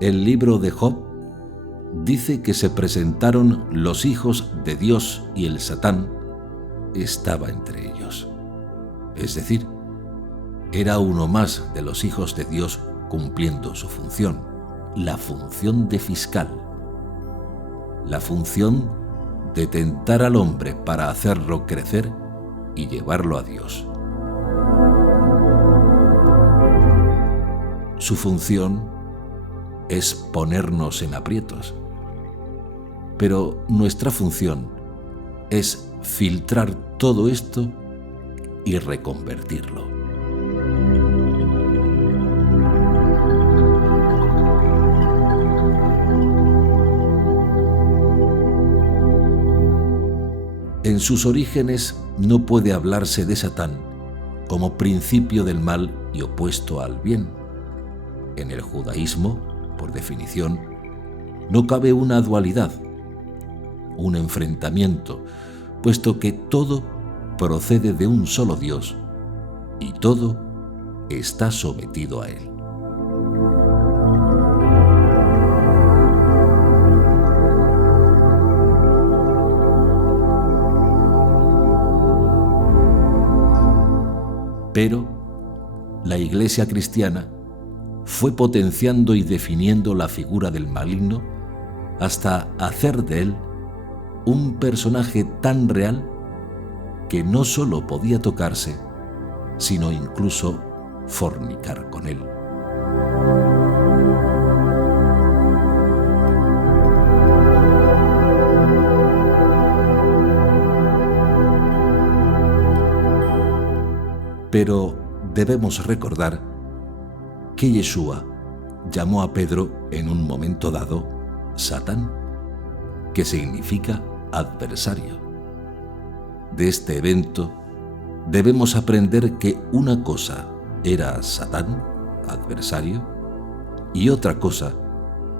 El libro de Job dice que se presentaron los hijos de Dios y el Satán estaba entre ellos. Es decir, era uno más de los hijos de Dios cumpliendo su función. La función de fiscal, la función de tentar al hombre para hacerlo crecer y llevarlo a Dios. Su función es ponernos en aprietos, pero nuestra función es filtrar todo esto y reconvertirlo. En sus orígenes no puede hablarse de Satán como principio del mal y opuesto al bien. En el judaísmo, por definición, no cabe una dualidad, un enfrentamiento, puesto que todo procede de un solo Dios y todo está sometido a él. Pero la Iglesia cristiana fue potenciando y definiendo la figura del maligno hasta hacer de él un personaje tan real que no solo podía tocarse, sino incluso fornicar con él. Pero debemos recordar que Yeshua llamó a Pedro en un momento dado Satán, que significa adversario. De este evento debemos aprender que una cosa era Satán, adversario, y otra cosa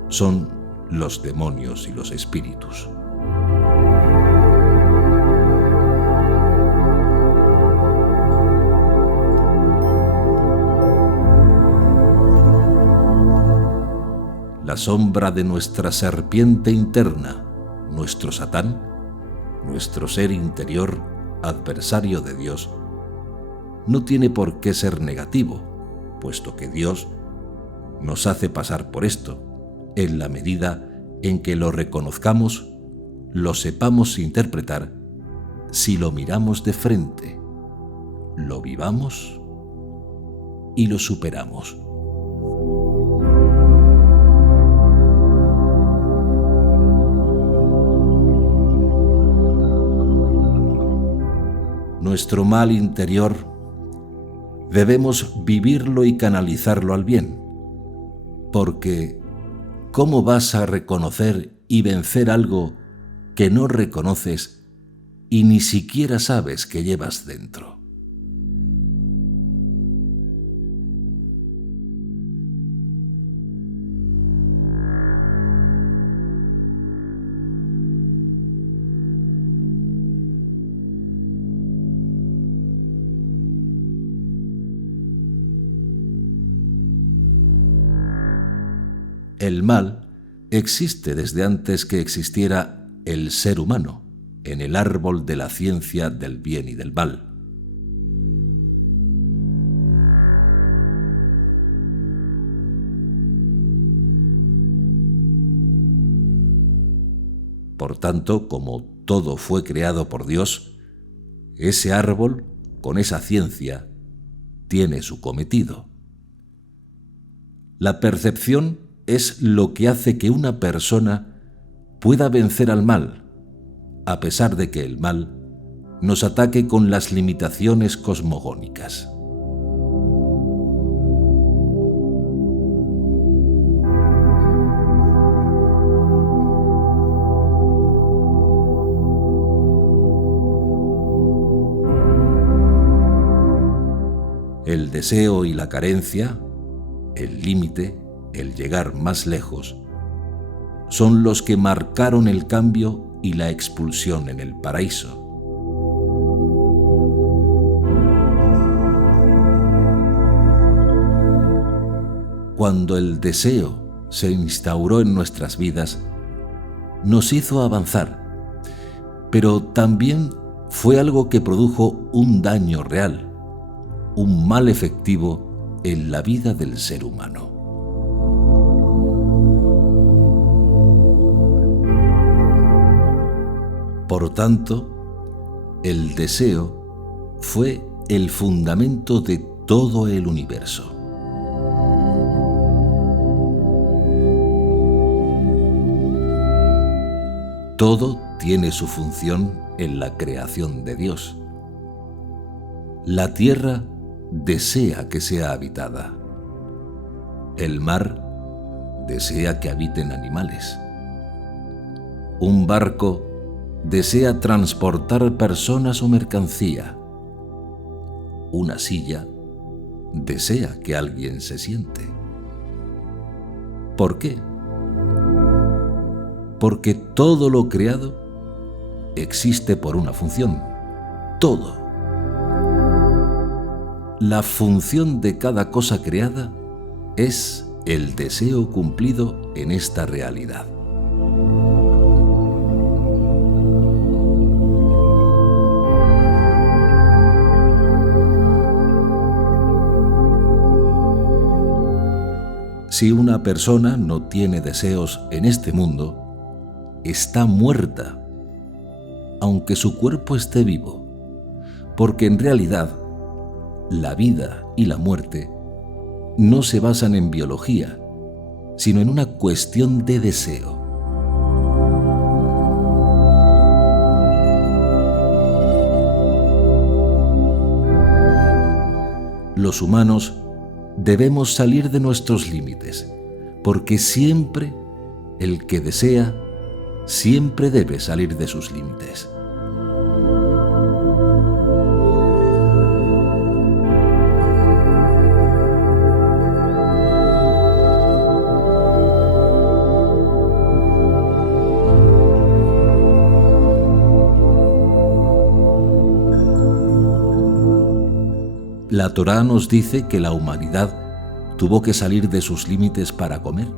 son los demonios y los espíritus. La sombra de nuestra serpiente interna, nuestro Satán, nuestro ser interior, adversario de Dios, no tiene por qué ser negativo, puesto que Dios nos hace pasar por esto, en la medida en que lo reconozcamos, lo sepamos interpretar, si lo miramos de frente, lo vivamos y lo superamos. nuestro mal interior, debemos vivirlo y canalizarlo al bien, porque ¿cómo vas a reconocer y vencer algo que no reconoces y ni siquiera sabes que llevas dentro? El mal existe desde antes que existiera el ser humano, en el árbol de la ciencia del bien y del mal. Por tanto, como todo fue creado por Dios, ese árbol, con esa ciencia, tiene su cometido. La percepción es lo que hace que una persona pueda vencer al mal, a pesar de que el mal nos ataque con las limitaciones cosmogónicas. El deseo y la carencia, el límite, el llegar más lejos, son los que marcaron el cambio y la expulsión en el paraíso. Cuando el deseo se instauró en nuestras vidas, nos hizo avanzar, pero también fue algo que produjo un daño real, un mal efectivo en la vida del ser humano. Por tanto, el deseo fue el fundamento de todo el universo. Todo tiene su función en la creación de Dios. La tierra desea que sea habitada. El mar desea que habiten animales. Un barco desea transportar personas o mercancía. Una silla desea que alguien se siente. ¿Por qué? Porque todo lo creado existe por una función. Todo. La función de cada cosa creada es el deseo cumplido en esta realidad. Si una persona no tiene deseos en este mundo, está muerta, aunque su cuerpo esté vivo, porque en realidad la vida y la muerte no se basan en biología, sino en una cuestión de deseo. Los humanos debemos salir de nuestros límites, porque siempre el que desea, siempre debe salir de sus límites. La Torá nos dice que la humanidad tuvo que salir de sus límites para comer.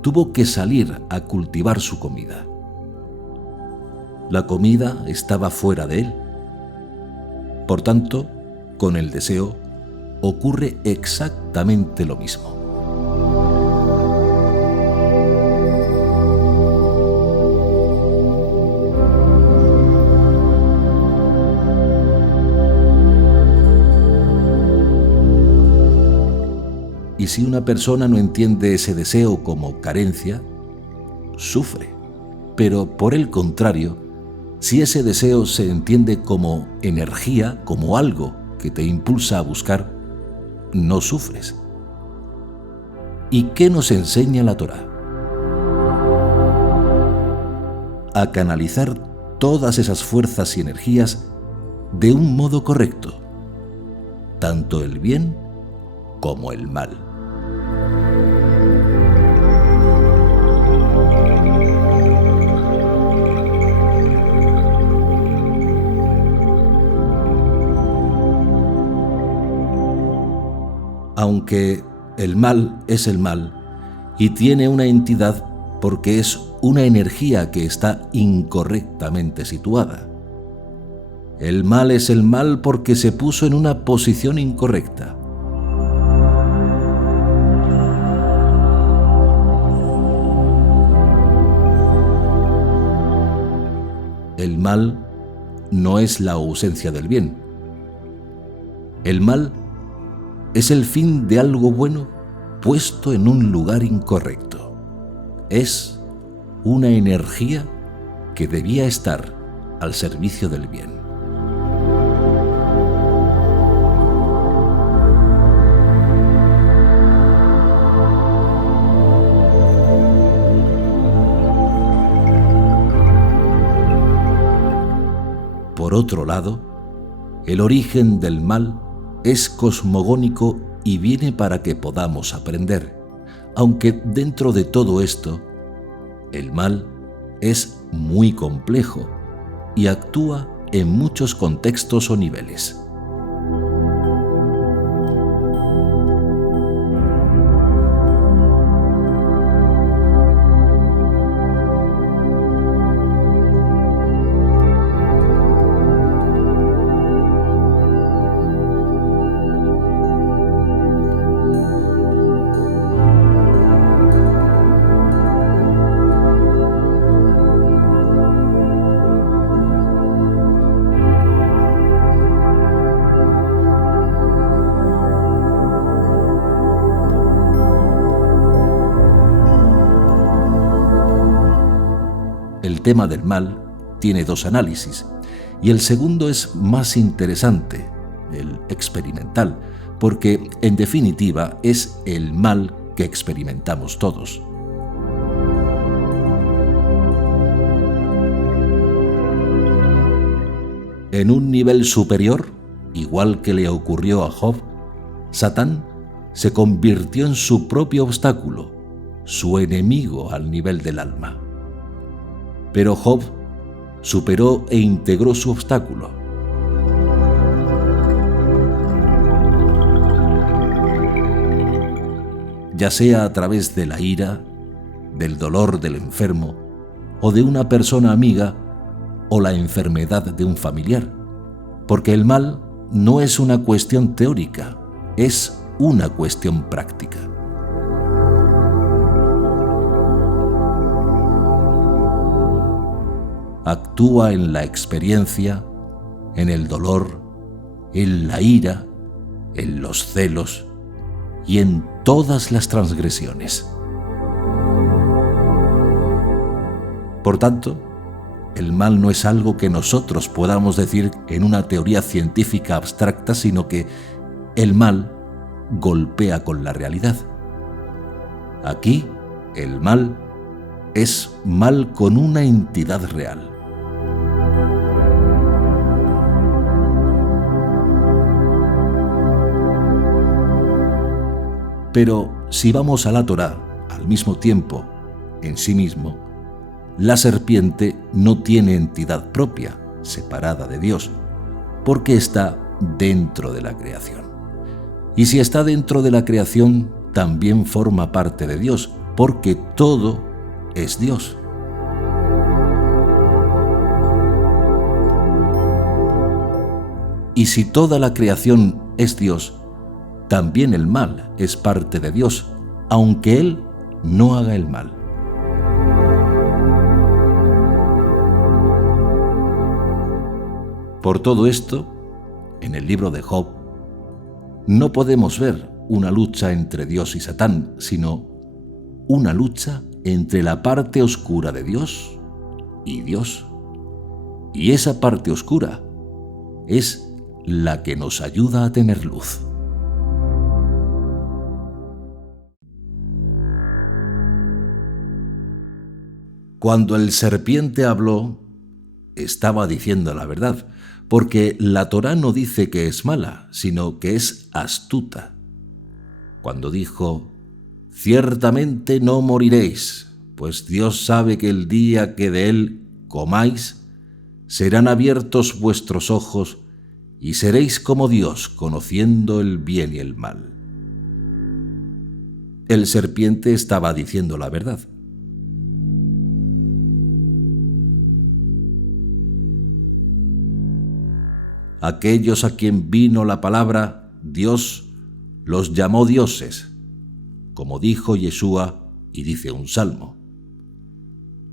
Tuvo que salir a cultivar su comida. La comida estaba fuera de él. Por tanto, con el deseo ocurre exactamente lo mismo. Y si una persona no entiende ese deseo como carencia, sufre. Pero por el contrario, Si ese deseo se entiende como energía, como algo que te impulsa a buscar, no sufres. ¿Y qué nos enseña la Torá? A canalizar todas esas fuerzas y energías de un modo correcto, tanto el bien como el mal. Aunque el mal es el mal y tiene una entidad porque es una energía que está incorrectamente situada. El mal es el mal porque se puso en una posición incorrecta. El mal no es la ausencia del bien. El mal es el fin de algo bueno puesto en un lugar incorrecto. Es una energía que debía estar al servicio del bien. Por otro lado, el origen del mal es cosmogónico y viene para que podamos aprender, aunque dentro de todo esto, el mal es muy complejo y actúa en muchos contextos o niveles. El tema del mal tiene dos análisis, y el segundo es más interesante, el experimental, porque en definitiva es el mal que experimentamos todos. En un nivel superior, igual que le ocurrió a Job, Satán se convirtió en su propio obstáculo, su enemigo al nivel del alma. Pero Job superó e integró su obstáculo. Ya sea a través de la ira, del dolor del enfermo, o de una persona amiga, o la enfermedad de un familiar, porque el mal no es una cuestión teórica, es una cuestión práctica. Actúa en la experiencia, en el dolor, en la ira, en los celos y en todas las transgresiones. Por tanto, el mal no es algo que nosotros podamos decir en una teoría científica abstracta, sino que el mal golpea con la realidad. Aquí, el mal es mal con una entidad real. Pero si vamos a la Torá al mismo tiempo, en sí mismo, la serpiente no tiene entidad propia, separada de Dios, porque está dentro de la creación. Y si está dentro de la creación, también forma parte de Dios, porque todo es Dios. Y si toda la creación es Dios, también el mal es parte de Dios, aunque Él no haga el mal. Por todo esto, en el libro de Job, no podemos ver una lucha entre Dios y Satán, sino una lucha entre la parte oscura de Dios y Dios. Y esa parte oscura es la que nos ayuda a tener luz. Cuando el serpiente habló, estaba diciendo la verdad, porque la Torá no dice que es mala, sino que es astuta. Cuando dijo: «Ciertamente no moriréis, pues Dios sabe que el día que de él comáis, serán abiertos vuestros ojos y seréis como Dios, conociendo el bien y el mal». El serpiente estaba diciendo la verdad. Aquellos a quien vino la palabra, Dios los llamó dioses, como dijo Yeshua y dice un salmo.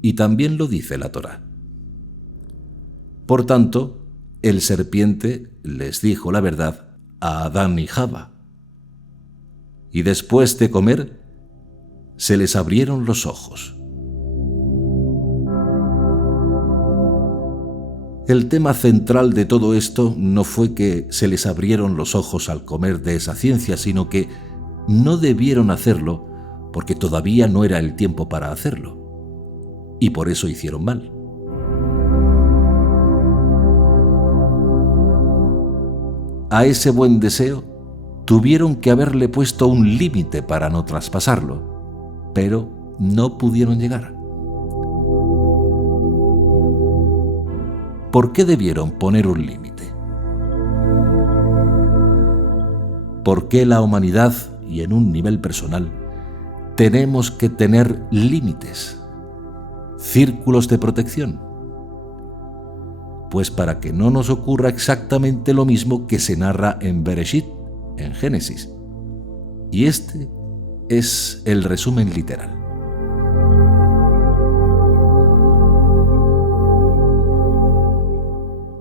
Y también lo dice la Torá. Por tanto, el serpiente les dijo la verdad a Adán y Java. Y después de comer, se les abrieron los ojos. El tema central de todo esto no fue que se les abrieron los ojos al comer de esa ciencia, sino que no debieron hacerlo porque todavía no era el tiempo para hacerlo. Y por eso hicieron mal. A ese buen deseo tuvieron que haberle puesto un límite para no traspasarlo, pero no pudieron llegar. ¿Por qué debieron poner un límite? ¿Por qué la humanidad, y en un nivel personal, tenemos que tener límites, círculos de protección? Pues para que no nos ocurra exactamente lo mismo que se narra en Bereshit, en Génesis. Y este es el resumen literal.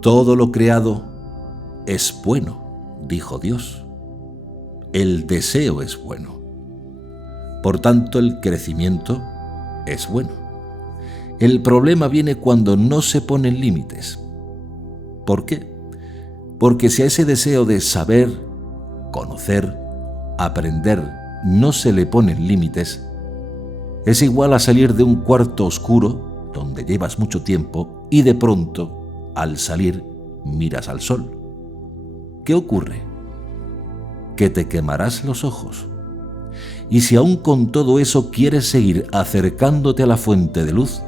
Todo lo creado es bueno, dijo Dios. El deseo es bueno. Por tanto, el crecimiento es bueno. El problema viene cuando no se ponen límites. ¿Por qué? Porque si a ese deseo de saber, conocer, aprender no se le ponen límites, es igual a salir de un cuarto oscuro donde llevas mucho tiempo y de pronto, al salir, miras al sol. ¿Qué ocurre? Que te quemarás los ojos. Y si aún con todo eso quieres seguir acercándote a la fuente de luz,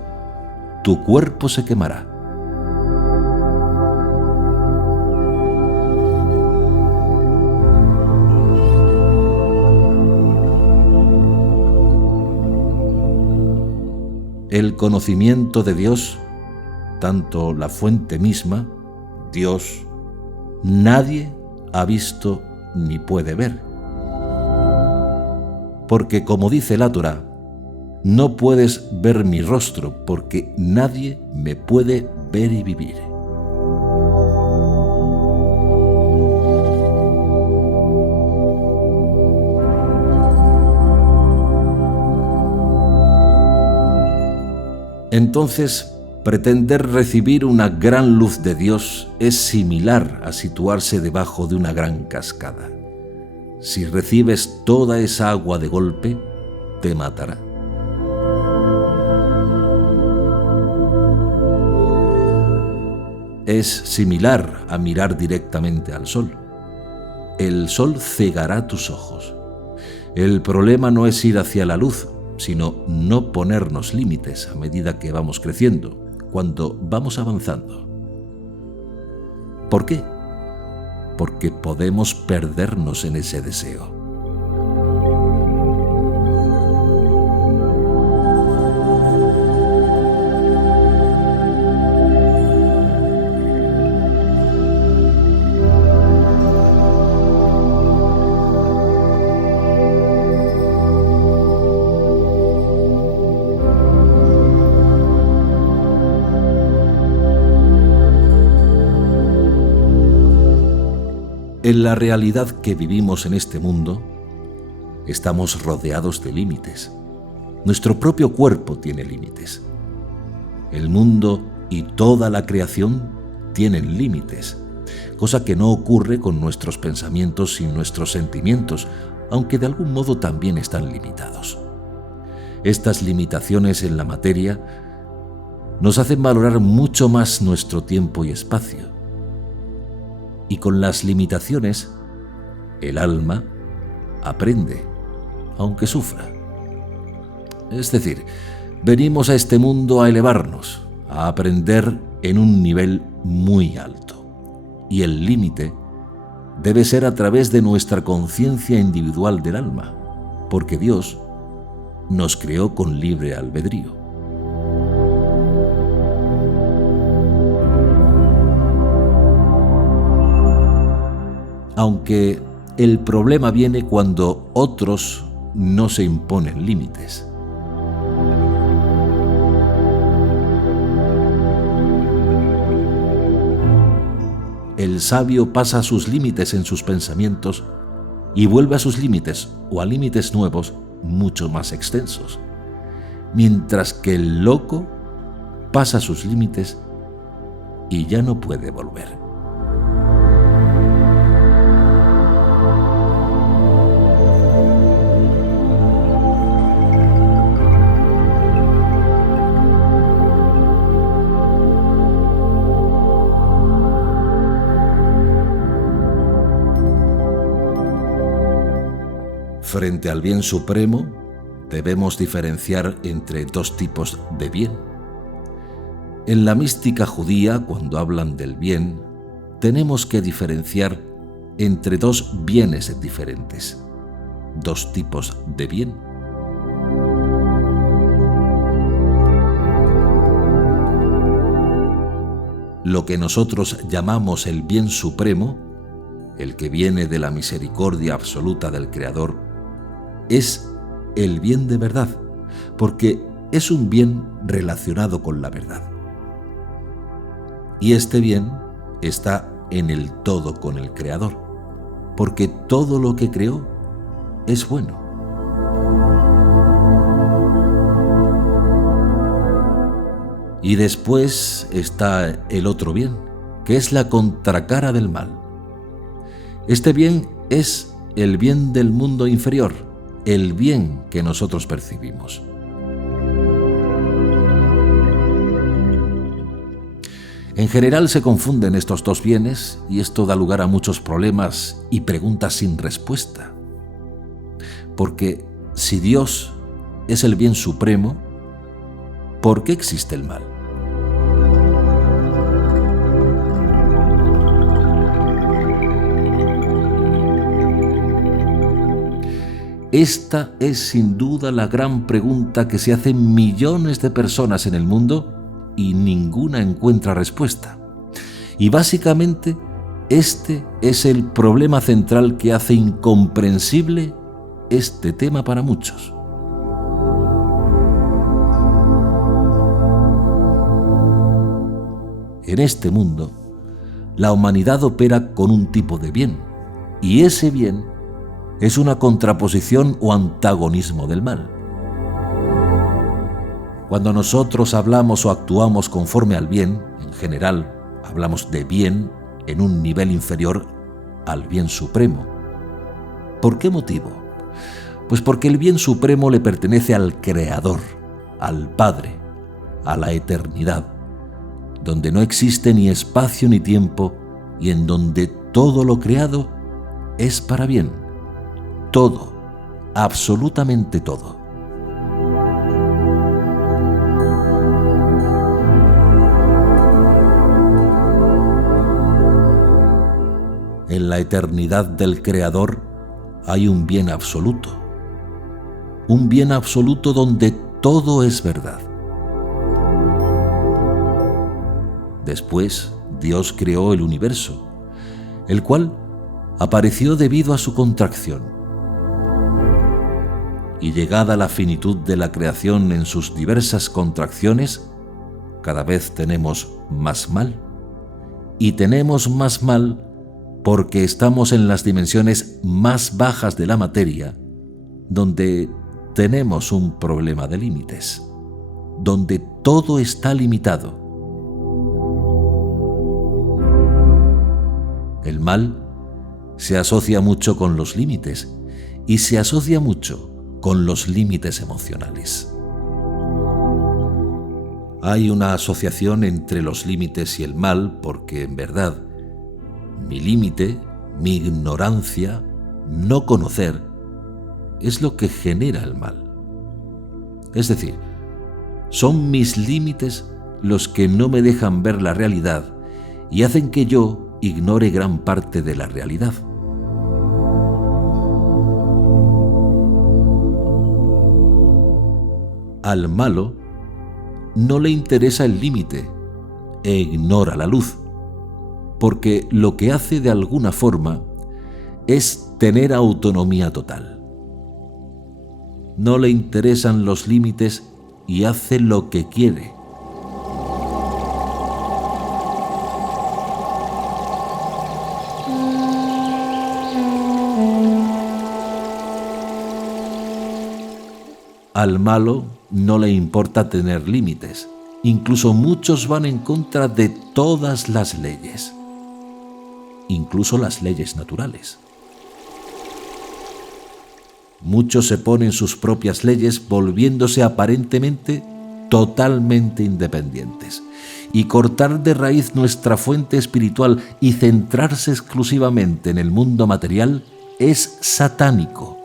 tu cuerpo se quemará. El conocimiento de Dios, tanto la fuente misma, Dios, nadie ha visto ni puede ver. Porque como dice la Torá, no puedes ver mi rostro porque nadie me puede ver y vivir. Entonces, pretender recibir una gran luz de Dios es similar a situarse debajo de una gran cascada. Si recibes toda esa agua de golpe, te matará. Es similar a mirar directamente al sol. El sol cegará tus ojos. El problema no es ir hacia la luz, sino no ponernos límites a medida que vamos creciendo, cuando vamos avanzando. ¿Por qué? Porque podemos perdernos en ese deseo. En la realidad que vivimos en este mundo, estamos rodeados de límites. Nuestro propio cuerpo tiene límites. El mundo y toda la creación tienen límites, cosa que no ocurre con nuestros pensamientos y nuestros sentimientos, aunque de algún modo también están limitados. Estas limitaciones en la materia nos hacen valorar mucho más nuestro tiempo y espacio. Y con las limitaciones, el alma aprende, aunque sufra. Es decir, venimos a este mundo a elevarnos, a aprender en un nivel muy alto. Y el límite debe ser a través de nuestra conciencia individual del alma, porque Dios nos creó con libre albedrío. Aunque el problema viene cuando otros no se imponen límites. El sabio pasa sus límites en sus pensamientos y vuelve a sus límites o a límites nuevos mucho más extensos, mientras que el loco pasa sus límites y ya no puede volver. Frente al bien supremo, debemos diferenciar entre dos tipos de bien. En la mística judía, cuando hablan del bien, tenemos que diferenciar entre dos bienes diferentes, dos tipos de bien. Lo que nosotros llamamos el bien supremo, el que viene de la misericordia absoluta del Creador, es el bien de verdad, porque es un bien relacionado con la verdad. Y este bien está en el todo con el Creador, porque todo lo que creó es bueno. Y después está el otro bien, que es la contracara del mal. Este bien es el bien del mundo inferior, el bien que nosotros percibimos. En general se confunden estos dos bienes y esto da lugar a muchos problemas y preguntas sin respuesta. Porque si Dios es el bien supremo, ¿por qué existe el mal? Esta es sin duda la gran pregunta que se hacen millones de personas en el mundo y ninguna encuentra respuesta. Y básicamente este es el problema central que hace incomprensible este tema para muchos. En este mundo, la humanidad opera con un tipo de bien, y ese bien es una contraposición o antagonismo del mal. Cuando nosotros hablamos o actuamos conforme al bien, en general, hablamos de bien en un nivel inferior al bien supremo. ¿Por qué motivo? Pues porque el bien supremo le pertenece al Creador, al Padre, a la eternidad, donde no existe ni espacio ni tiempo y en donde todo lo creado es para bien. Todo, absolutamente todo. En la eternidad del Creador hay un bien absoluto donde todo es verdad. Después, Dios creó el universo, el cual apareció debido a su contracción. Y llegada la finitud de la creación en sus diversas contracciones, cada vez tenemos más mal. Y tenemos más mal porque estamos en las dimensiones más bajas de la materia, donde tenemos un problema de límites, donde todo está limitado. El mal se asocia mucho con los límites y se asocia mucho con los límites emocionales. Hay una asociación entre los límites y el mal porque, en verdad, mi límite, mi ignorancia, no conocer, es lo que genera el mal. Es decir, son mis límites los que no me dejan ver la realidad y hacen que yo ignore gran parte de la realidad. Al malo no le interesa el límite e ignora la luz, porque lo que hace de alguna forma es tener autonomía total. No le interesan los límites y hace lo que quiere. Al malo no le importa tener límites. Incluso muchos van en contra de todas las leyes, incluso las leyes naturales. Muchos se ponen sus propias leyes volviéndose aparentemente totalmente independientes. Y cortar de raíz nuestra fuente espiritual y centrarse exclusivamente en el mundo material es satánico,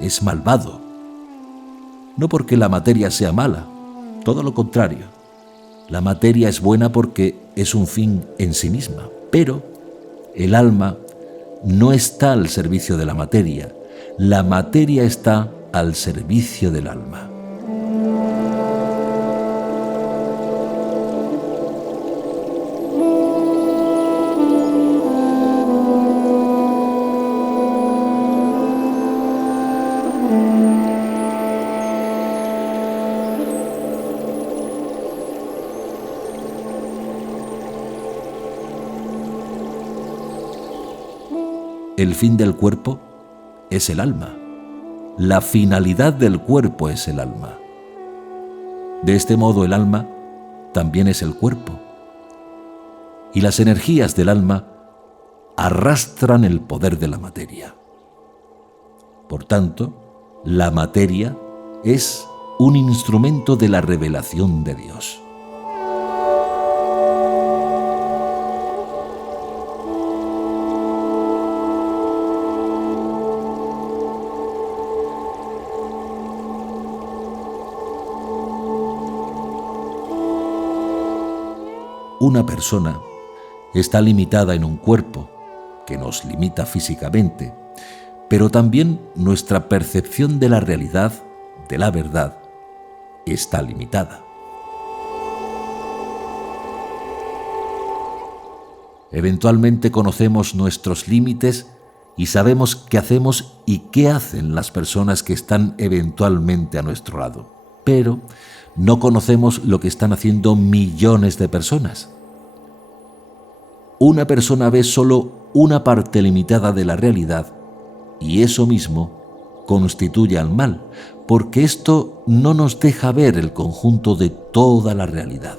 es malvado. No porque la materia sea mala, todo lo contrario. La materia es buena porque es un fin en sí misma, pero el alma no está al servicio de la materia está al servicio del alma. El fin del cuerpo es el alma. La finalidad del cuerpo es el alma. De este modo el alma también es el cuerpo. Y las energías del alma arrastran el poder de la materia. Por tanto, la materia es un instrumento de la revelación de Dios. Una persona está limitada en un cuerpo que nos limita físicamente, pero también nuestra percepción de la realidad, de la verdad, está limitada. Eventualmente conocemos nuestros límites y sabemos qué hacemos y qué hacen las personas que están eventualmente a nuestro lado, pero no conocemos lo que están haciendo millones de personas. Una persona ve solo una parte limitada de la realidad y eso mismo constituye al mal, porque esto no nos deja ver el conjunto de toda la realidad.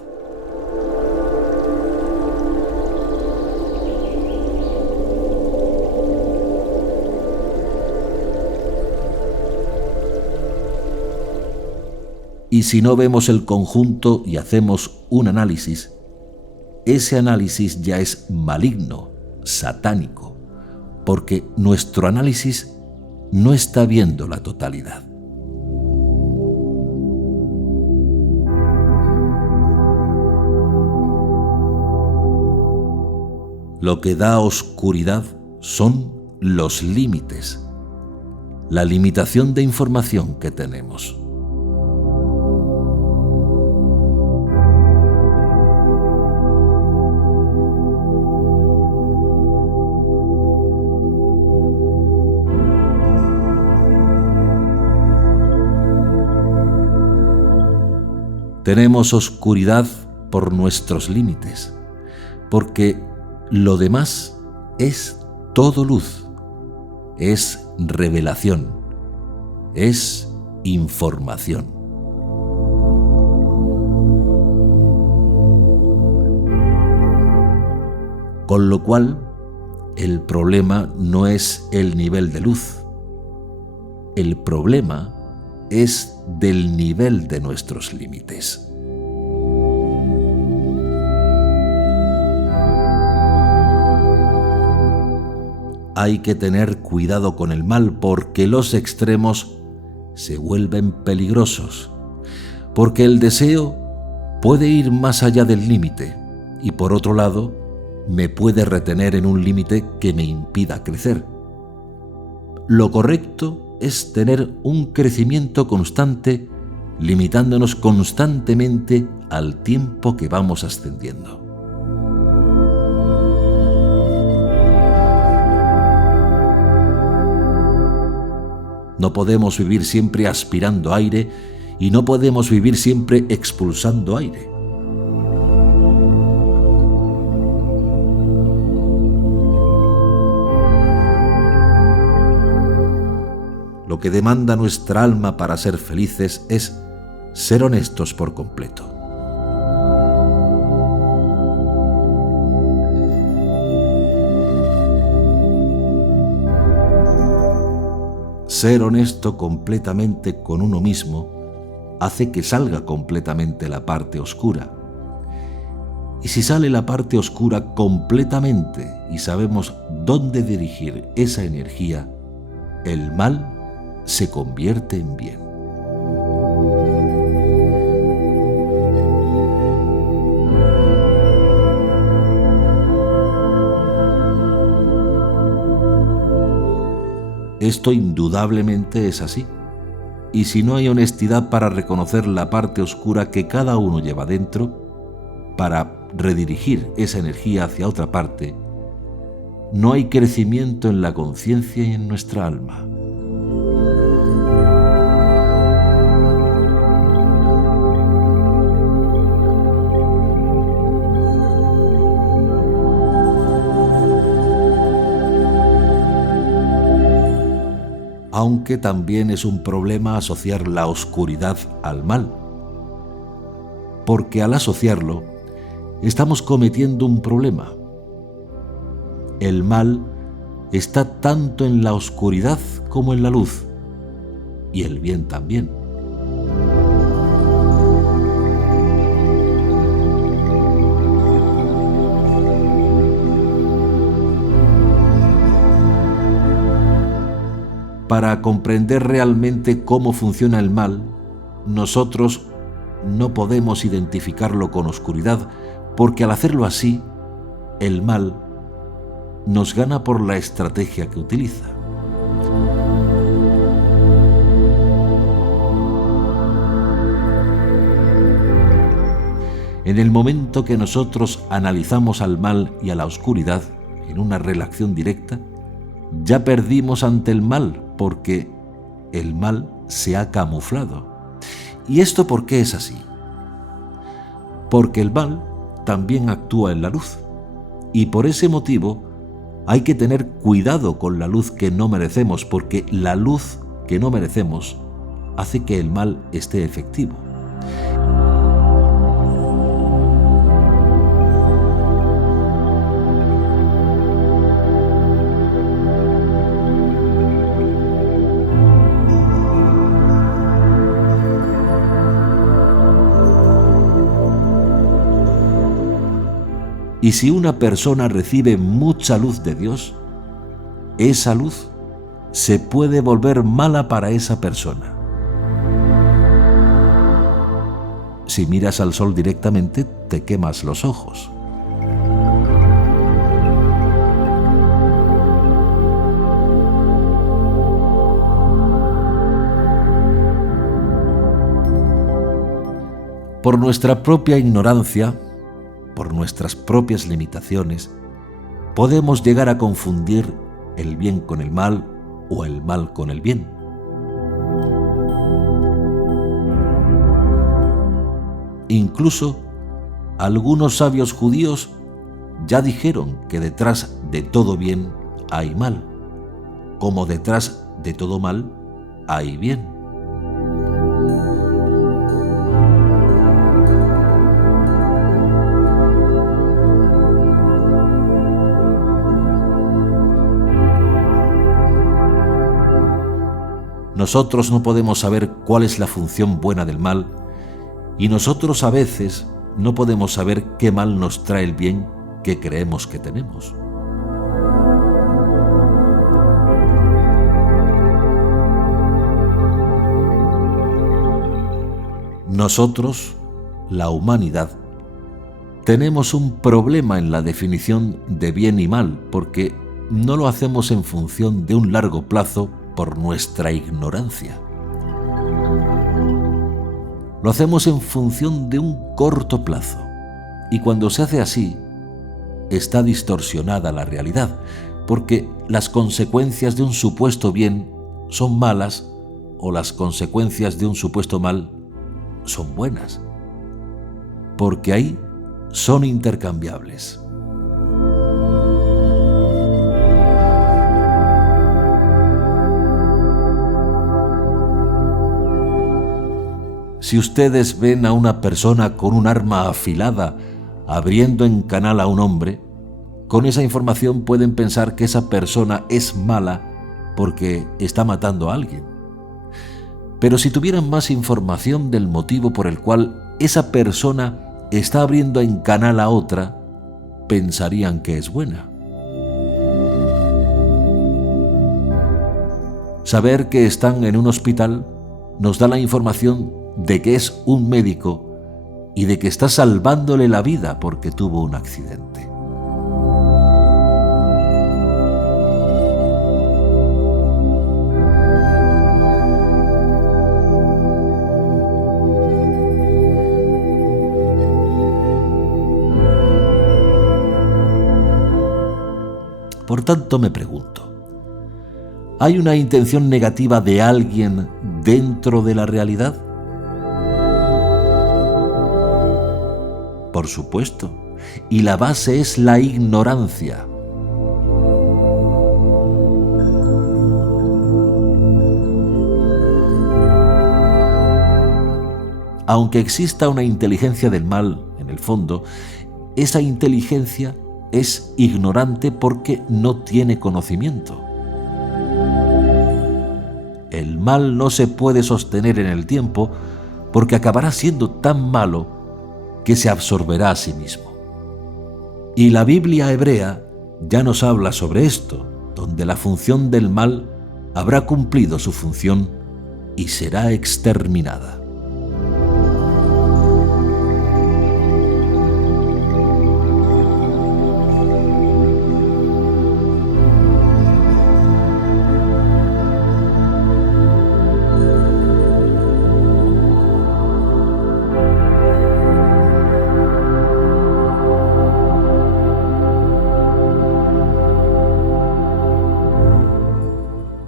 Y si no vemos el conjunto y hacemos un análisis, ese análisis ya es maligno, satánico, porque nuestro análisis no está viendo la totalidad. Lo que da oscuridad son los límites, la limitación de información que tenemos. Tenemos oscuridad por nuestros límites, porque lo demás es todo luz, es revelación, es información. Con lo cual, el problema no es el nivel de luz. El problema es del nivel de nuestros límites. Hay que tener cuidado con el mal porque los extremos se vuelven peligrosos, porque el deseo puede ir más allá del límite y por otro lado me puede retener en un límite que me impida crecer. Lo correcto es tener un crecimiento constante, limitándonos constantemente al tiempo que vamos ascendiendo. No podemos vivir siempre aspirando aire y no podemos vivir siempre expulsando aire. Lo que demanda nuestra alma para ser felices es ser honestos por completo. Ser honesto completamente con uno mismo hace que salga completamente la parte oscura. Y si sale la parte oscura completamente y sabemos dónde dirigir esa energía, el mal se convierte en bien. Esto indudablemente es así. Y si no hay honestidad para reconocer la parte oscura que cada uno lleva dentro, para redirigir esa energía hacia otra parte, no hay crecimiento en la conciencia y en nuestra alma. Aunque también es un problema asociar la oscuridad al mal, porque al asociarlo estamos cometiendo un problema. El mal está tanto en la oscuridad como en la luz, y el bien también. Para comprender realmente cómo funciona el mal, nosotros no podemos identificarlo con oscuridad, porque al hacerlo así, el mal nos gana por la estrategia que utiliza. En el momento que nosotros analizamos al mal y a la oscuridad en una relación directa, ya perdimos ante el mal, porque el mal se ha camuflado. ¿Y esto por qué es así? Porque el mal también actúa en la luz, y por ese motivo hay que tener cuidado con la luz que no merecemos, porque la luz que no merecemos hace que el mal esté efectivo. Y si una persona recibe mucha luz de Dios, esa luz se puede volver mala para esa persona. Si miras al sol directamente, te quemas los ojos. Por nuestra propia ignorancia, por nuestras propias limitaciones, podemos llegar a confundir el bien con el mal o el mal con el bien. Incluso algunos sabios judíos ya dijeron que detrás de todo bien hay mal, como detrás de todo mal hay bien. nosotros no podemos saber cuál es la función buena del mal, y nosotros a veces no podemos saber qué mal nos trae el bien que creemos que tenemos. Nosotros, la humanidad, tenemos un problema en la definición de bien y mal, porque no lo hacemos en función de un largo plazo por nuestra ignorancia. Lo hacemos en función de un corto plazo, y cuando se hace así, está distorsionada la realidad, porque las consecuencias de un supuesto bien son malas o las consecuencias de un supuesto mal son buenas, porque ahí son intercambiables. Si ustedes ven a una persona con un arma afilada abriendo en canal a un hombre, con esa información pueden pensar que esa persona es mala porque está matando a alguien. Pero si tuvieran más información del motivo por el cual esa persona está abriendo en canal a otra, pensarían que es buena. Saber que están en un hospital nos da la información de que es un médico y de que está salvándole la vida porque tuvo un accidente. Por tanto, me pregunto, ¿hay una intención negativa de alguien dentro de la realidad? Por supuesto, y la base es la ignorancia. Aunque exista una inteligencia del mal en el fondo, esa inteligencia es ignorante porque no tiene conocimiento. El mal no se puede sostener en el tiempo porque acabará siendo tan malo que se absorberá a sí mismo. Y la Biblia hebrea ya nos habla sobre esto, donde la función del mal habrá cumplido su función y será exterminada.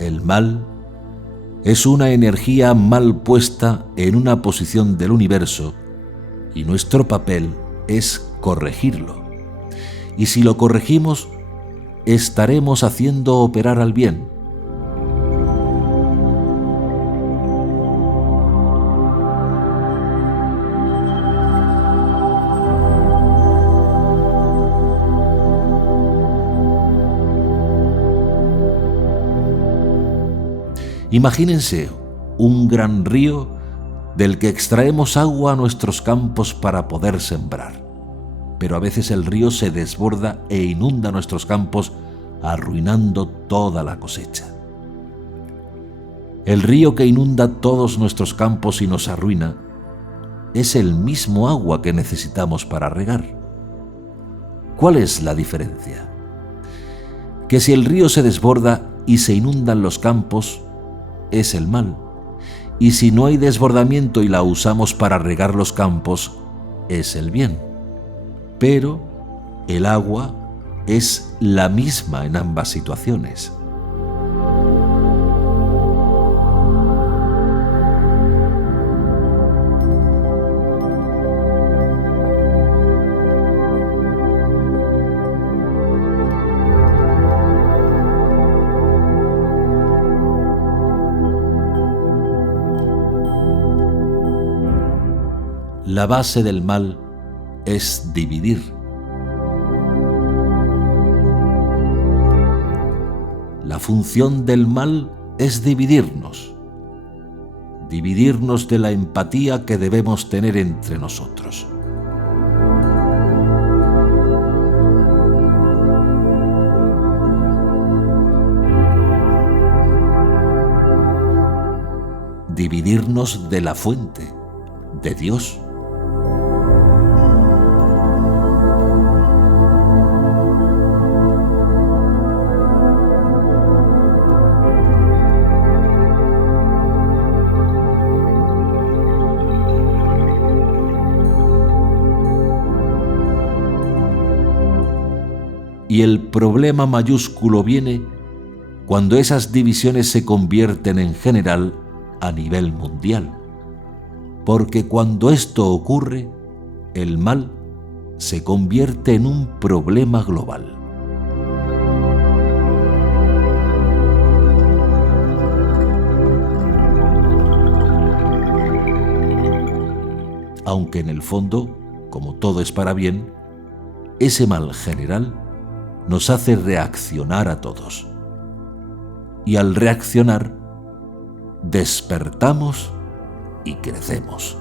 El mal es una energía mal puesta en una posición del universo y nuestro papel es corregirlo. Y si lo corregimos, estaremos haciendo operar al bien. Imagínense un gran río del que extraemos agua a nuestros campos para poder sembrar. Pero a veces el río se desborda e inunda nuestros campos, arruinando toda la cosecha. El río que inunda todos nuestros campos y nos arruina es el mismo agua que necesitamos para regar. ¿Cuál es la diferencia? Que si el río se desborda y se inundan los campos, es el mal, y si no hay desbordamiento y la usamos para regar los campos, es el bien. Pero el agua es la misma en ambas situaciones. La base del mal es dividir. La función del mal es dividirnos, dividirnos de la empatía que debemos tener entre nosotros. Dividirnos de la fuente, de Dios. Y el problema mayúsculo viene cuando esas divisiones se convierten en general a nivel mundial, porque cuando esto ocurre, el mal se convierte en un problema global. Aunque en el fondo, como todo es para bien, ese mal general nos hace reaccionar a todos. Y al reaccionar, despertamos y crecemos.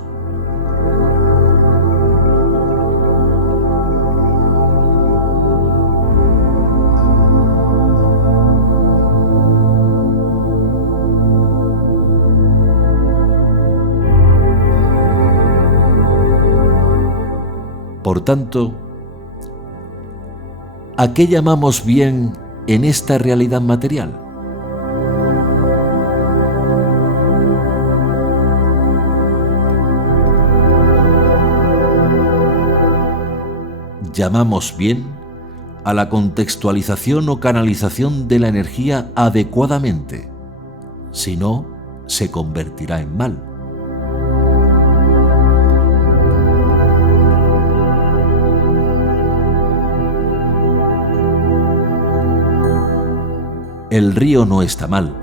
Por tanto, ¿a qué llamamos bien en esta realidad material? Llamamos bien a la contextualización o canalización de la energía adecuadamente, si no, se convertirá en mal. El río no está mal.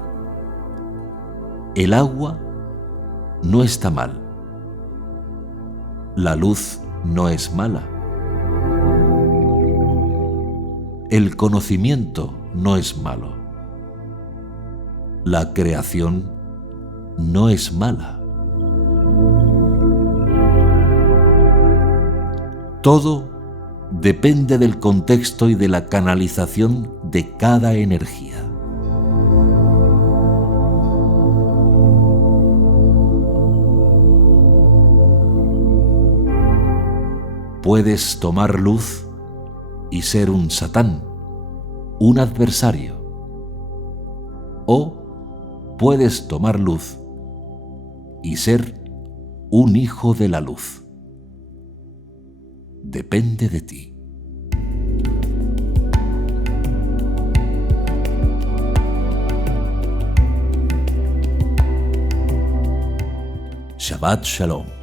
El agua no está mal. La luz no es mala. El conocimiento no es malo. La creación no es mala. Todo depende del contexto y de la canalización de cada energía. Puedes tomar luz y ser un Satán, un adversario. O puedes tomar luz y ser un hijo de la luz. Depende de ti. Shabbat Shalom.